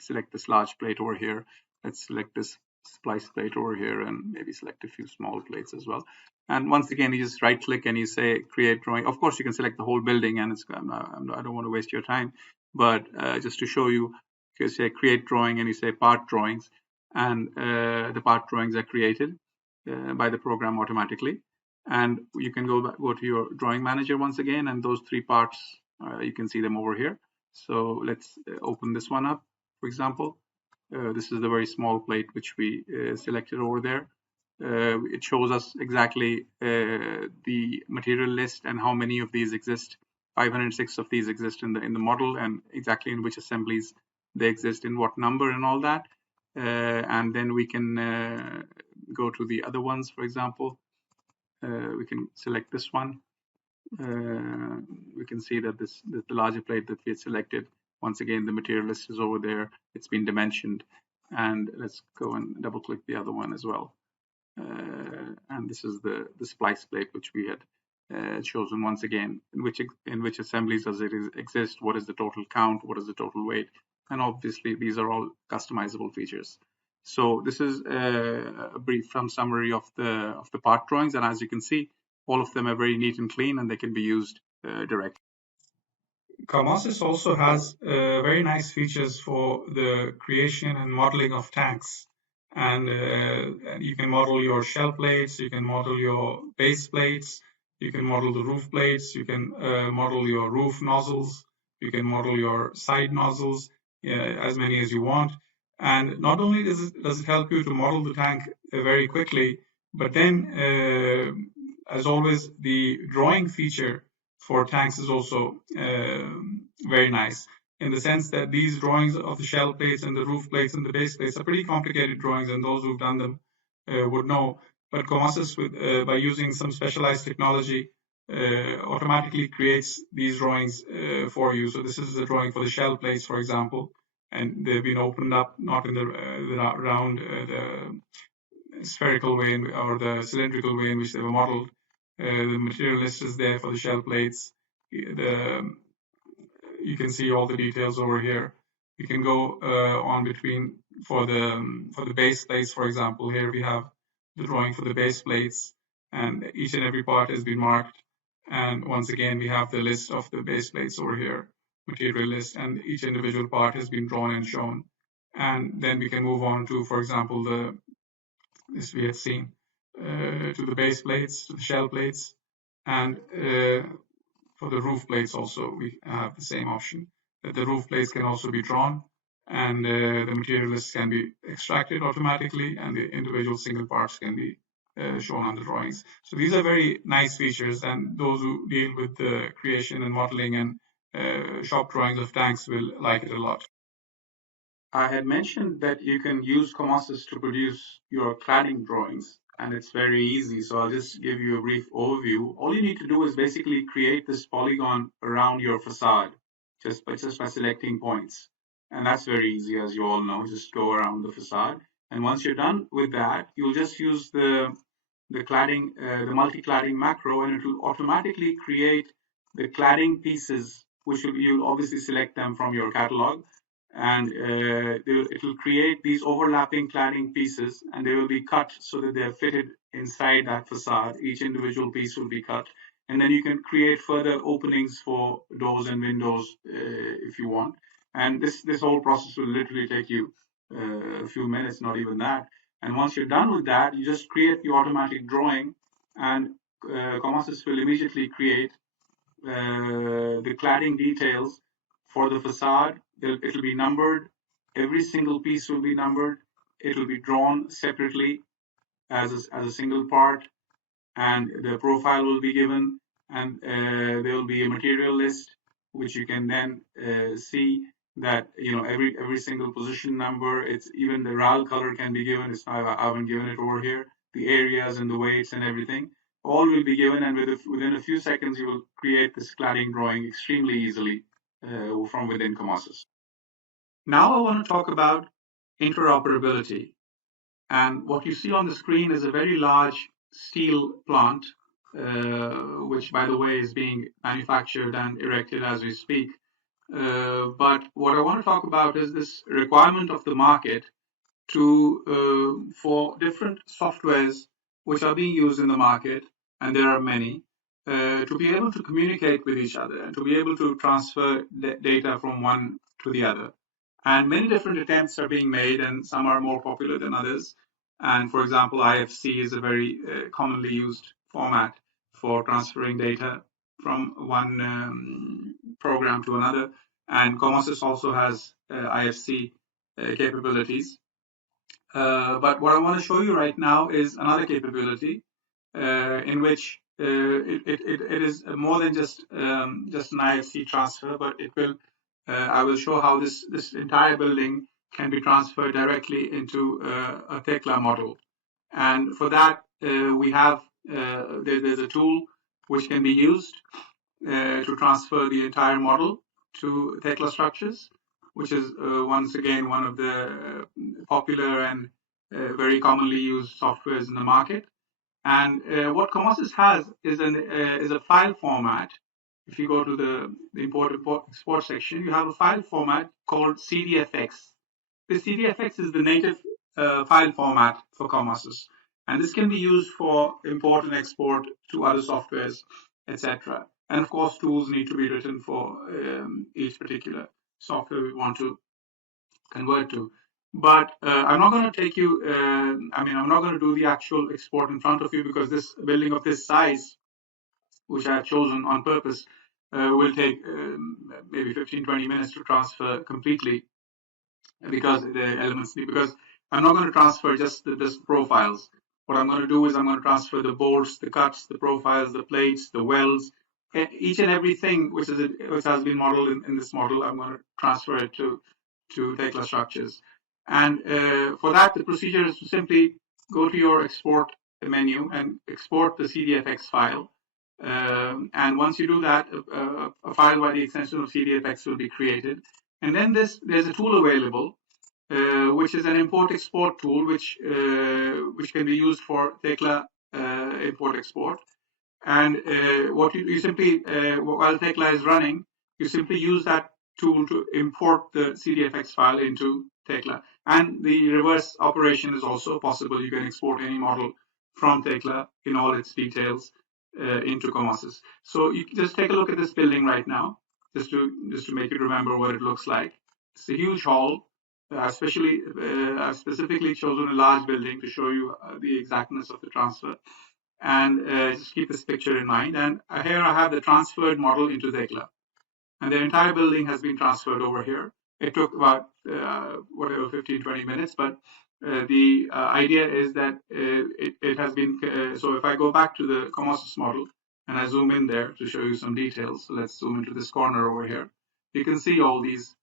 select this large plate over here. Let's select this splice plate over here, and maybe select a few small plates as well. And once again, you just right click and you say create drawing. Of course, you can select the whole building, and I don't want to waste your time, but just to show you, you say create drawing and you say part drawings, and the part drawings are created by the program automatically. And you can go to your drawing manager once again, and those three parts, you can see them over here. So let's open this one up, for example. This is the very small plate which we selected over there. It shows us exactly the material list and how many of these exist. 506 of these exist in the model, and exactly in which assemblies they exist, in what number and all that. And then we can go to the other ones, for example. We can select this one. We can see that the larger plate that we had selected, once again, the material list is over there. It's been dimensioned. And let's go and double click the other one as well. And this is the splice plate which we had chosen once again. In which assemblies does it exist? What is the total count? What is the total weight? And obviously these are all customizable features. So this is a brief summary of the part drawings, and as you can see, all of them are very neat and clean, and they can be used directly. Comosys also has very nice features for the creation and modeling of tanks. And you can model your shell plates, you can model your base plates, you can model the roof plates, you can model your roof nozzles, you can model your side nozzles, as many as you want. And not only does it help you to model the tank very quickly, but then, as always, the drawing feature for tanks is also very nice, in the sense that these drawings of the shell plates and the roof plates and the base plates are pretty complicated drawings, and those who've done them would know. But Comosys, by using some specialized technology, automatically creates these drawings for you. So this is the drawing for the shell plates, for example, and they've been opened up not in the round, the spherical way or the cylindrical way in which they were modeled. The material list is there for the shell plates. You can see all the details over here. You can go on between for the base plates, for example. Here we have the drawing for the base plates, and each and every part has been marked. And once again, we have the list of the base plates over here, material list, and each individual part has been drawn and shown. And then we can move on to, for example, this we had seen, to the base plates, to the shell plates, and for the roof plates also we have the same option, that the roof plates can also be drawn, and the material list can be extracted automatically, and the individual single parts can be shown on the drawings. So these are very nice features, and those who deal with the creation and modeling and shop drawings of tanks will like it a lot. I had mentioned that you can use Comosys to produce your cladding drawings, and it's very easy. So I'll just give you a brief overview. All you need to do is basically create this polygon around your facade just by selecting points. And that's very easy, as you all know. Just go around the facade. And once you're done with that, you'll just use the cladding, the multi-cladding macro, and it will automatically create the cladding pieces, which you'll obviously select them from your catalog. And it will create these overlapping cladding pieces, and they will be cut so that they're fitted inside that facade. Each individual piece will be cut, and then you can create further openings for doors and windows if you want. And this whole process will literally take you a few minutes, not even that. And once you're done with that, you just create the automatic drawing, and Comosys will immediately create the cladding details for the facade. It'll be numbered. Every single piece will be numbered. It will be drawn separately as a single part, and the profile will be given, and there will be a material list, which you can then see that every single position number. It's even the RAL color can be given. I haven't given it over here. The areas and the weights and everything all will be given, and within a few seconds you will create this cladding drawing extremely easily from within Comosys. Now I want to talk about interoperability. And what you see on the screen is a very large steel plant, which, by the way, is being manufactured and erected as we speak. But what I want to talk about is this requirement of the market for different softwares which are being used in the market, and there are many, to be able to communicate with each other and to be able to transfer data from one to the other. And many different attempts are being made, and some are more popular than others. And for example, IFC is a very commonly used format for transferring data from one program to another. And Comosys also has IFC capabilities. But what I want to show you right now is another capability in which it is more than just an IFC transfer, but it will. I will show how this entire building can be transferred directly into a Tekla model. And for that, we have there's a tool which can be used to transfer the entire model to Tekla structures, which is once again one of the popular and very commonly used softwares in the market. And what Comosys has is a file format. If you go to the import section, you have a file format called CDFX. This CDFX is the native file format for Comosys, and this can be used for import and export to other softwares, etc. And of course, tools need to be written for each particular software we want to convert to. But I'm not going to take you, I'm not going to do the actual export in front of you, because this building of this size, which I have chosen on purpose, will take maybe 15-20 minutes to transfer completely, because I'm not going to transfer just the profiles. What I'm going to do is I'm going to transfer the bolts, the cuts, the profiles, the plates, the welds, each and everything which has been modeled in this model. I'm going to transfer it to Tekla structures. And for that, the procedure is to simply go to your export menu and export the CDFX file. And once you do that, a file by the extension of CDFX will be created. And then there's a tool available, which is an import-export tool, which can be used for Tekla import-export. And what you simply, while Tekla is running, you simply use that tool to import the CDFX file into Tekla. And the reverse operation is also possible. You can export any model from Tekla in all its details into Comosys. So you just take a look at this building right now, just to make you remember what it looks like. It's a huge hall. I've specifically chosen a large building to show you the exactness of the transfer. And just keep this picture in mind. And here I have the transferred model into Tekla. And the entire building has been transferred over here. It took about 15-20 minutes, but the idea is that it has been, so if I go back to the Comosys model and I zoom in there to show you some details, so let's zoom into this corner over here. You can see all these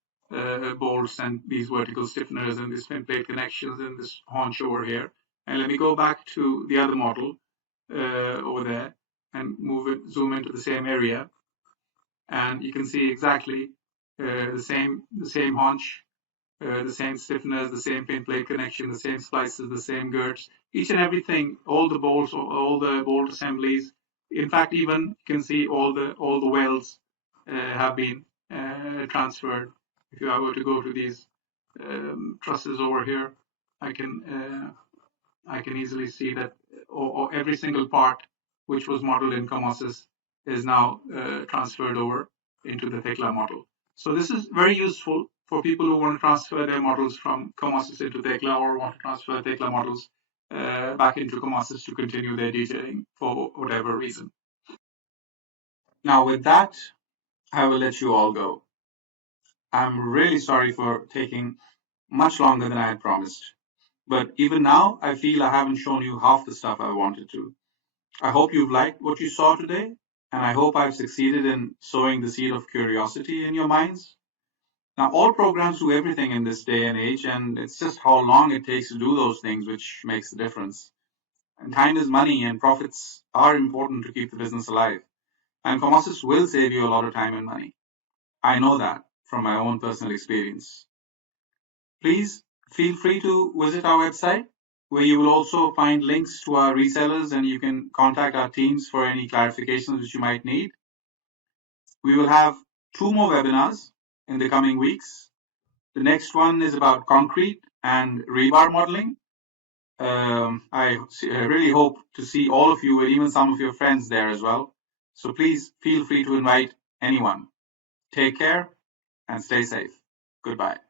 bolts and these vertical stiffeners and these fin plate connections and this haunch over here. And let me go back to the other model over there and zoom into the same area. And you can see exactly the same haunch, the same stiffeners, the same pin plate connection, the same splices, the same girts, each and everything, all the bolts, all the bolt assemblies. In fact, even you can see all the welds have been transferred. If you were to go to these trusses over here, I can easily see that every single part which was modeled in Comosys is now transferred over into the Thekla model. So this is very useful for people who want to transfer their models from Comosys into Thekla, or want to transfer Thekla models back into Comosys to continue their detailing for whatever reason. Now with that, I will let you all go. I'm really sorry for taking much longer than I had promised. But even now, I feel I haven't shown you half the stuff I wanted to. I hope you've liked what you saw today, and I hope I've succeeded in sowing the seed of curiosity in your minds. Now, all programs do everything in this day and age, and it's just how long it takes to do those things which makes the difference. And time is money, and profits are important to keep the business alive. And Comosys will save you a lot of time and money. I know that from my own personal experience. Please feel free to visit our website, where you will also find links to our resellers, and you can contact our teams for any clarifications which you might need. We will have 2 more webinars in the coming weeks. The next one is about concrete and rebar modeling. I really hope to see all of you and even some of your friends there as well. So please feel free to invite anyone. Take care and stay safe. Goodbye.